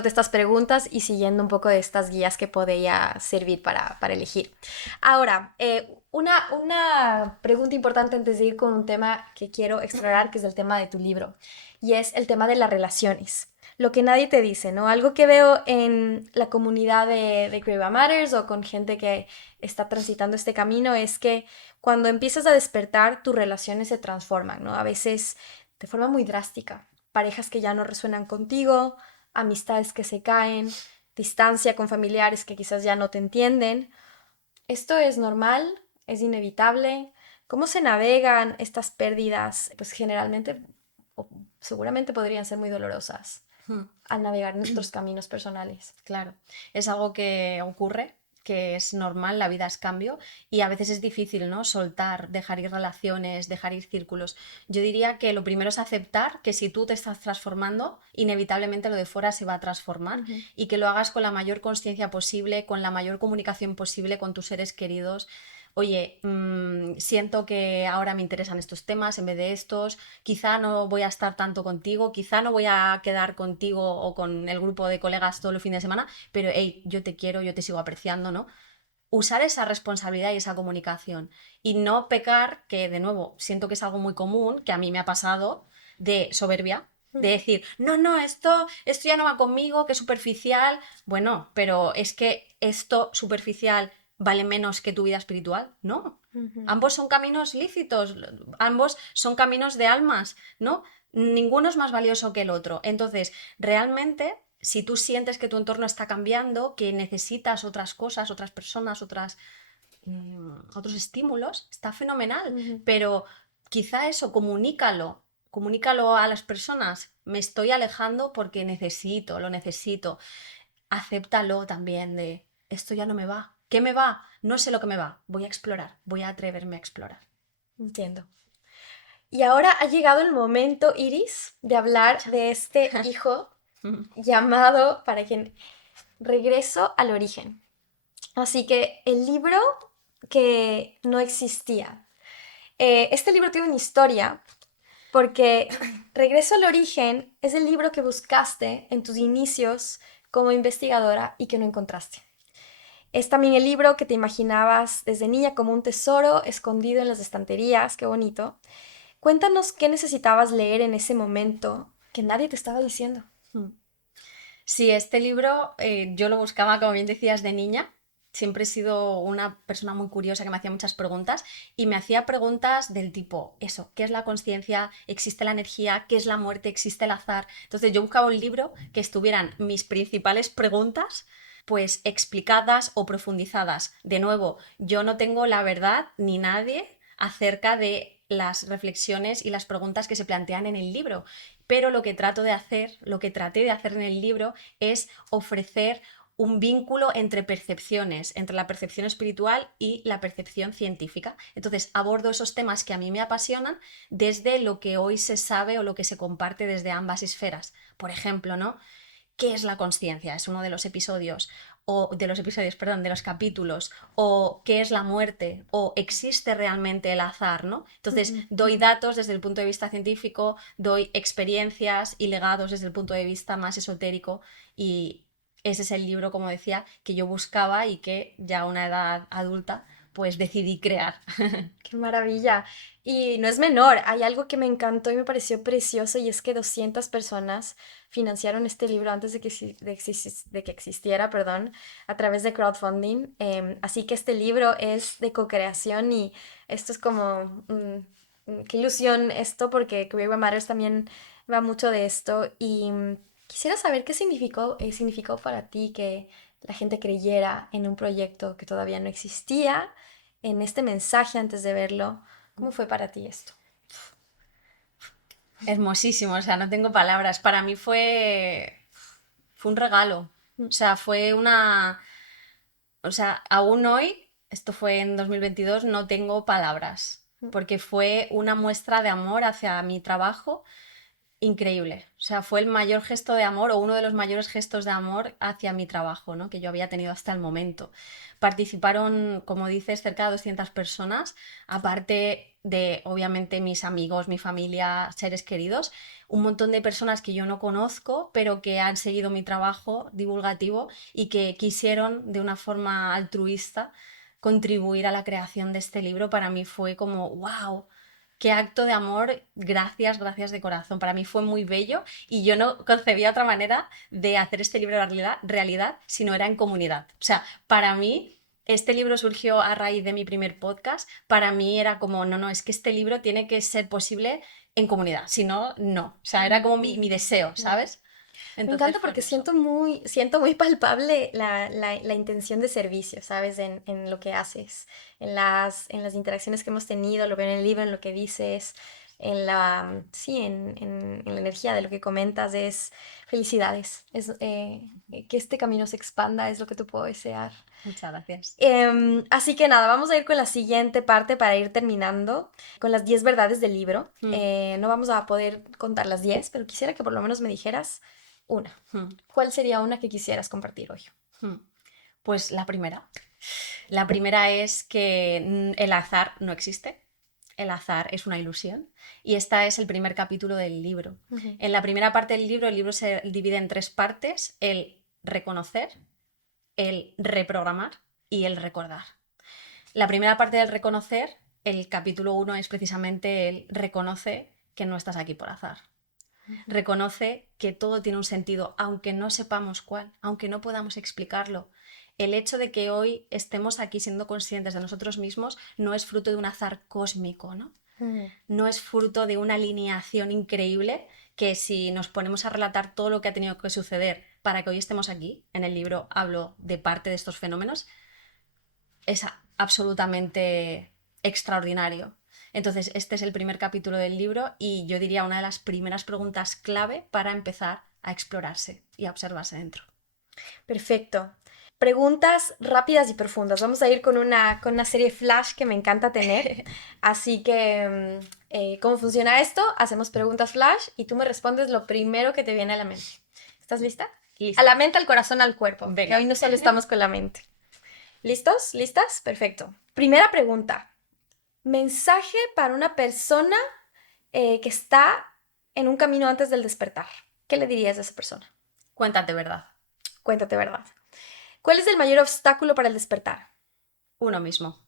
estas preguntas y siguiendo un poco de estas guías que podría servir para elegir. Ahora, una pregunta importante antes de ir con un tema que quiero explorar, que es el tema de tu libro, y es el tema de las relaciones. Lo que nadie te dice, ¿no? Algo que veo en la comunidad de Create What Matters o con gente que está transitando este camino es que cuando empiezas a despertar, tus relaciones se transforman, ¿no? A veces de forma muy drástica. Parejas que ya no resuenan contigo, amistades que se caen, distancia con familiares que quizás ya no te entienden. ¿Esto es normal? ¿Es inevitable? ¿Cómo se navegan estas pérdidas? Pues generalmente, o seguramente podrían ser muy dolorosas al navegar nuestros caminos personales. Claro, es algo que ocurre, que es normal, la vida es cambio y a veces es difícil, ¿no? Soltar, dejar ir relaciones, dejar ir círculos. Yo diría que lo primero es aceptar que si tú te estás transformando, inevitablemente lo de fuera se va a transformar y que lo hagas con la mayor consciencia posible, con la mayor comunicación posible con tus seres queridos. Oye, siento que ahora me interesan estos temas en vez de estos, quizá no voy a estar tanto contigo, quizá no voy a quedar contigo o con el grupo de colegas todo el fin de semana, pero hey, yo te quiero, yo te sigo apreciando, ¿no? Usar esa responsabilidad y esa comunicación y no pecar, que de nuevo siento que es algo muy común, que a mí me ha pasado, de soberbia. De decir, no, esto ya no va conmigo, que es superficial. Bueno, pero es que esto superficial vale menos que tu vida espiritual, ¿no? Ambos son caminos lícitos, ambos son caminos de almas, ¿no? Ninguno es más valioso que el otro. Entonces, realmente, si tú sientes que tu entorno está cambiando, que necesitas otras cosas, otras personas, otros estímulos, está fenomenal. Pero quizá eso, comunícalo a las personas. Me estoy alejando porque lo necesito. Acéptalo también de esto ya no me va. ¿Qué me va? No sé lo que me va. Voy a explorar, voy a atreverme a explorar. Entiendo. Y ahora ha llegado el momento, Iris, de hablar de este hijo llamado, para quien, Regreso al origen. Así que el libro que no existía. Este libro tiene una historia porque Regreso al origen es el libro que buscaste en tus inicios como investigadora y que no encontraste. Es también el libro que te imaginabas desde niña como un tesoro escondido en las estanterías, qué bonito. Cuéntanos qué necesitabas leer en ese momento que nadie te estaba diciendo. Sí, este libro yo lo buscaba, como bien decías, de niña. Siempre he sido una persona muy curiosa que me hacía muchas preguntas y me hacía preguntas del tipo, eso, ¿qué es la consciencia? ¿Existe la energía? ¿Qué es la muerte? ¿Existe el azar? Entonces yo buscaba un libro que estuvieran mis principales preguntas pues explicadas o profundizadas. De nuevo, yo no tengo la verdad ni nadie acerca de las reflexiones y las preguntas que se plantean en el libro, pero lo que traté de hacer en el libro es ofrecer un vínculo entre percepciones, entre la percepción espiritual y la percepción científica. Entonces abordo esos temas que a mí me apasionan desde lo que hoy se sabe o lo que se comparte desde ambas esferas. Por ejemplo, ¿no? ¿Qué es la consciencia? Es uno de los episodios, de los capítulos, o qué es la muerte, o existe realmente el azar, ¿no? Entonces, doy datos desde el punto de vista científico, doy experiencias y legados desde el punto de vista más esotérico, y ese es el libro, como decía, que yo buscaba y que ya a una edad adulta pues decidí crear. ¡Qué maravilla! Y no es menor, hay algo que me encantó y me pareció precioso y es que 200 personas financiaron este libro antes de que existiera, perdón, a través de crowdfunding. Así que este libro es de co-creación y esto es como, qué ilusión esto porque Create What Matters también va mucho de esto y quisiera saber qué significó para ti que la gente creyera en un proyecto que todavía no existía, en este mensaje antes de verlo. ¿Cómo fue para ti esto? Hermosísimo, o sea, no tengo palabras. Para mí fue un regalo. O sea, o sea, aún hoy, esto fue en 2022, no tengo palabras, porque fue una muestra de amor hacia mi trabajo increíble. O sea, fue el mayor gesto de amor o uno de los mayores gestos de amor hacia mi trabajo, ¿no? Que yo había tenido hasta el momento. Participaron, como dices, cerca de 200 personas, aparte de, obviamente, mis amigos, mi familia, seres queridos, un montón de personas que yo no conozco, pero que han seguido mi trabajo divulgativo y que quisieron, de una forma altruista, contribuir a la creación de este libro. Para mí fue como, wow, qué acto de amor, gracias, gracias de corazón. Para mí fue muy bello y yo no concebía otra manera de hacer este libro realidad si no era en comunidad. O sea, para mí este libro surgió a raíz de mi primer podcast. Para mí era como, no, es que este libro tiene que ser posible en comunidad, si no, no. O sea, era como mi deseo, ¿sabes? Me Entonces encanta fue porque eso. siento muy palpable la intención de servicio, ¿sabes? En lo que haces, en las interacciones que hemos tenido, lo veo en el libro, en lo que dices, sí, en la energía de lo que comentas, es felicidades. Que este camino se expanda, es lo que te puedo desear. Muchas gracias. Así que nada, vamos a ir con la siguiente parte para ir terminando, con las 10 verdades del libro. No vamos a poder contar las 10, pero quisiera que por lo menos me dijeras una. ¿Cuál sería una que quisieras compartir hoy? Pues la primera. La primera es que el azar no existe. El azar es una ilusión. Y este es el primer capítulo del libro. En la primera parte del libro, el libro se divide en 3 partes: el reconocer, el reprogramar y el recordar. La primera parte del reconocer, el capítulo 1 es precisamente el reconoce que no estás aquí por azar. Reconoce que todo tiene un sentido, aunque no sepamos cuál, aunque no podamos explicarlo. El hecho de que hoy estemos aquí siendo conscientes de nosotros mismos no es fruto de un azar cósmico, ¿no? No es fruto de una alineación increíble que, si nos ponemos a relatar todo lo que ha tenido que suceder para que hoy estemos aquí, en el libro hablo de parte de estos fenómenos, es absolutamente extraordinario. Entonces, este es el primer capítulo del libro y yo diría una de las primeras preguntas clave para empezar a explorarse y a observarse dentro. Perfecto. Preguntas rápidas y profundas. Vamos a ir con una serie flash que me encanta tener. Así que, ¿cómo funciona esto? Hacemos preguntas flash y tú me respondes lo primero que te viene a la mente. ¿Estás lista? Lista. A la mente, al corazón, al cuerpo. Venga. Que hoy no solo estamos con la mente. ¿Listos? ¿Listas? Perfecto. Primera pregunta. Mensaje para una persona que está en un camino antes del despertar. ¿Qué le dirías a esa persona? Cuéntate verdad. Cuéntate verdad. ¿Cuál es el mayor obstáculo para el despertar? Uno mismo.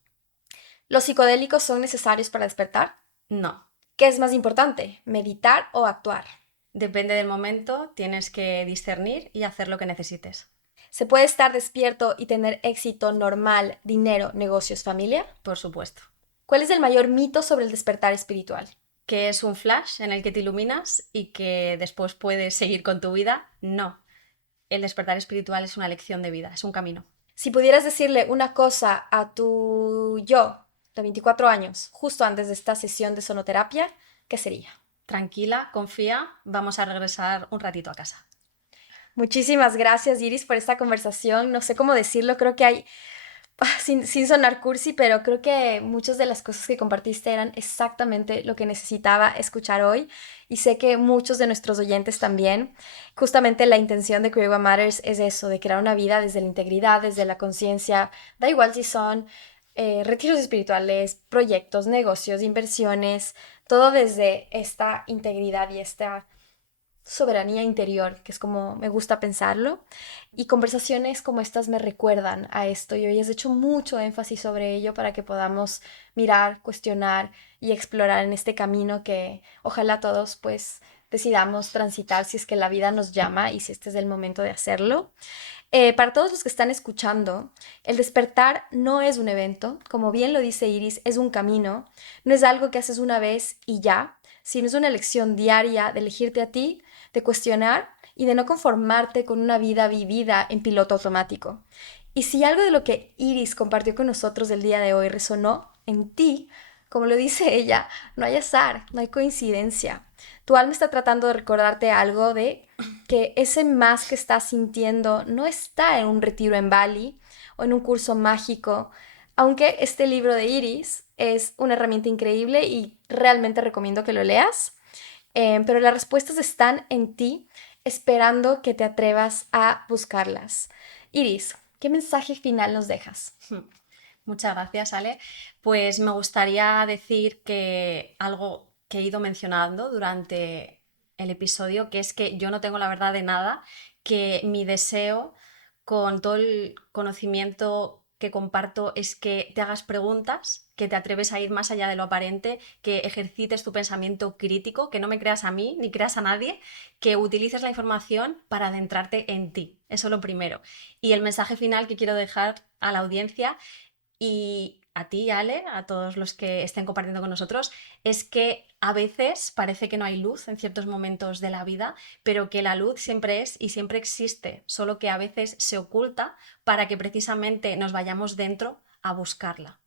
¿Los psicodélicos son necesarios para despertar? No. ¿Qué es más importante, meditar o actuar? Depende del momento, tienes que discernir y hacer lo que necesites. ¿Se puede estar despierto y tener éxito normal, dinero, negocios, familia? Por supuesto. ¿Cuál es el mayor mito sobre el despertar espiritual? ¿Que es un flash en el que te iluminas y que después puedes seguir con tu vida? No. El despertar espiritual es una lección de vida, es un camino. Si pudieras decirle una cosa a tu yo de 24 años, justo antes de esta sesión de sonoterapia, ¿qué sería? Tranquila, confía, vamos a regresar un ratito a casa. Muchísimas gracias, Iris, por esta conversación. No sé cómo decirlo, creo que hay, sin sonar cursi, pero creo que muchas de las cosas que compartiste eran exactamente lo que necesitaba escuchar hoy y sé que muchos de nuestros oyentes también. Justamente la intención de Create What Matters es eso, de crear una vida desde la integridad, desde la conciencia. Da igual si son retiros espirituales, proyectos, negocios, inversiones, todo desde esta integridad y esta soberanía interior, que es como me gusta pensarlo, y conversaciones como estas me recuerdan a esto y hoy has hecho mucho énfasis sobre ello para que podamos mirar, cuestionar y explorar en este camino que ojalá todos pues decidamos transitar si es que la vida nos llama y si este es el momento de hacerlo. Para todos los que están escuchando, el despertar no es un evento, como bien lo dice Iris, es un camino, no es algo que haces una vez y ya, sino es una elección diaria de elegirte a ti, de cuestionar y de no conformarte con una vida vivida en piloto automático. Y si algo de lo que Iris compartió con nosotros el día de hoy resonó en ti, como lo dice ella, no hay azar, no hay coincidencia. Tu alma está tratando de recordarte algo de que ese más que estás sintiendo no está en un retiro en Bali o en un curso mágico, aunque este libro de Iris es una herramienta increíble y realmente recomiendo que lo leas, pero las respuestas están en ti, esperando que te atrevas a buscarlas. Iris, ¿qué mensaje final nos dejas? Muchas gracias, Ale. Pues me gustaría decir que algo que he ido mencionando durante el episodio, que es que yo no tengo la verdad de nada, que mi deseo con todo el conocimiento que comparto es que te hagas preguntas, que te atreves a ir más allá de lo aparente, que ejercites tu pensamiento crítico, que no me creas a mí ni creas a nadie, que utilices la información para adentrarte en ti. Eso es lo primero. Y el mensaje final que quiero dejar a la audiencia y a ti, Ale, a todos los que estén compartiendo con nosotros, es que a veces parece que no hay luz en ciertos momentos de la vida, pero que la luz siempre es y siempre existe, solo que a veces se oculta para que precisamente nos vayamos dentro a buscarla.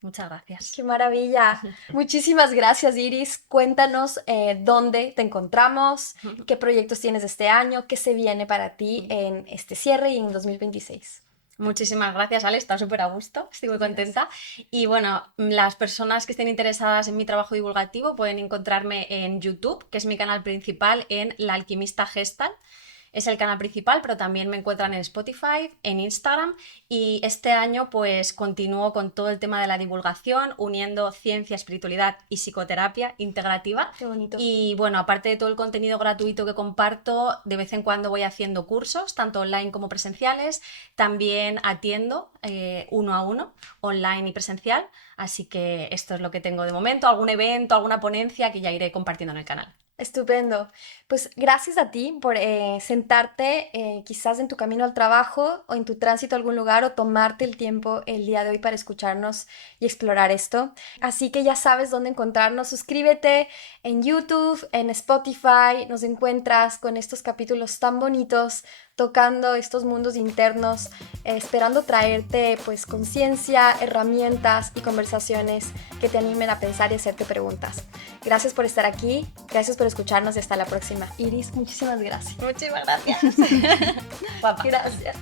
Muchas gracias. ¡Qué maravilla! Muchísimas gracias, Iris. Cuéntanos dónde te encontramos, qué proyectos tienes este año, qué se viene para ti en este cierre y en 2026. Muchísimas gracias, Ale, está súper a gusto, estoy muy contenta. Y bueno, las personas que estén interesadas en mi trabajo divulgativo pueden encontrarme en YouTube, que es mi canal principal, en La Alquimista Gestalt. Es el canal principal, pero también me encuentran en Spotify, en Instagram y este año pues continúo con todo el tema de la divulgación, uniendo ciencia, espiritualidad y psicoterapia integrativa. Qué bonito. Y bueno, aparte de todo el contenido gratuito que comparto, de vez en cuando voy haciendo cursos, tanto online como presenciales. También atiendo uno a uno, online y presencial. Así que esto es lo que tengo de momento, algún evento, alguna ponencia que ya iré compartiendo en el canal. Estupendo. Pues gracias a ti por sentarte quizás en tu camino al trabajo o en tu tránsito a algún lugar o tomarte el tiempo el día de hoy para escucharnos y explorar esto. Así que ya sabes dónde encontrarnos. Suscríbete en YouTube, en Spotify. Nos encuentras con estos capítulos tan bonitos, tocando estos mundos internos, esperando traerte pues conciencia, herramientas y conversaciones que te animen a pensar y hacerte preguntas. Gracias por estar aquí, gracias por escucharnos y hasta la próxima. Iris, muchísimas gracias. Muchísimas gracias. Gracias.